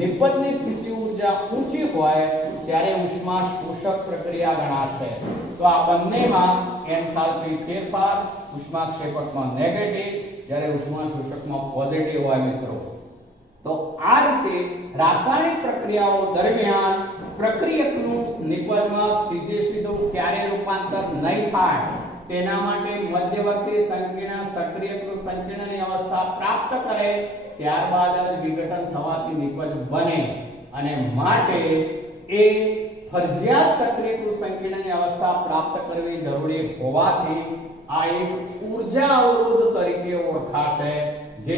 નિપજની સ્થિતિ ઊર્જા ઊંચી હોય ત્યારે ઉષ્મા શોષક પ્રક્રિયા ગણાશે. તો આ બંનેમાં એન્થાલ્પી ફેરફાર, ઉષ્માક્ષેપકમાં નેગેટિવ, જ્યારે ઉષ્મા શોષકમાં પોઝિટિવ હોય મિત્રો. તો આ રીતે રાસાયણિક પ્રક્રિયાઓ દરમિયાન પ્રક્રિયકનું નિપજમાં સીધું ક્યારે રૂપાંતર નહીં થાય તેના માટે મધ્યવર્તી સંકીર્ણ સક્રિયકનું સંકીર્ણની અવસ્થા પ્રાપ્ત કરે ત્યારબાદ જ વિઘટન થવાથી નિપજ બને, અને માટે એ ફરજિયાત સક્રિયકનું સંકીર્ણની અવસ્થા પ્રાપ્ત કરવી જરૂરી હોવાથી આ એક ઊર્જા અવરોધ તરીકે ઓળખાશે, જે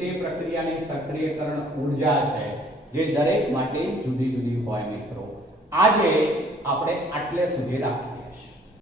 તે પ્રક્રિયાની સક્રિયકરણ ઊર્જા છે, જે દરેક માટે જુદી જુદી હોય મિત્રો. આજે આપણે આટલે સુધી રાખીએ.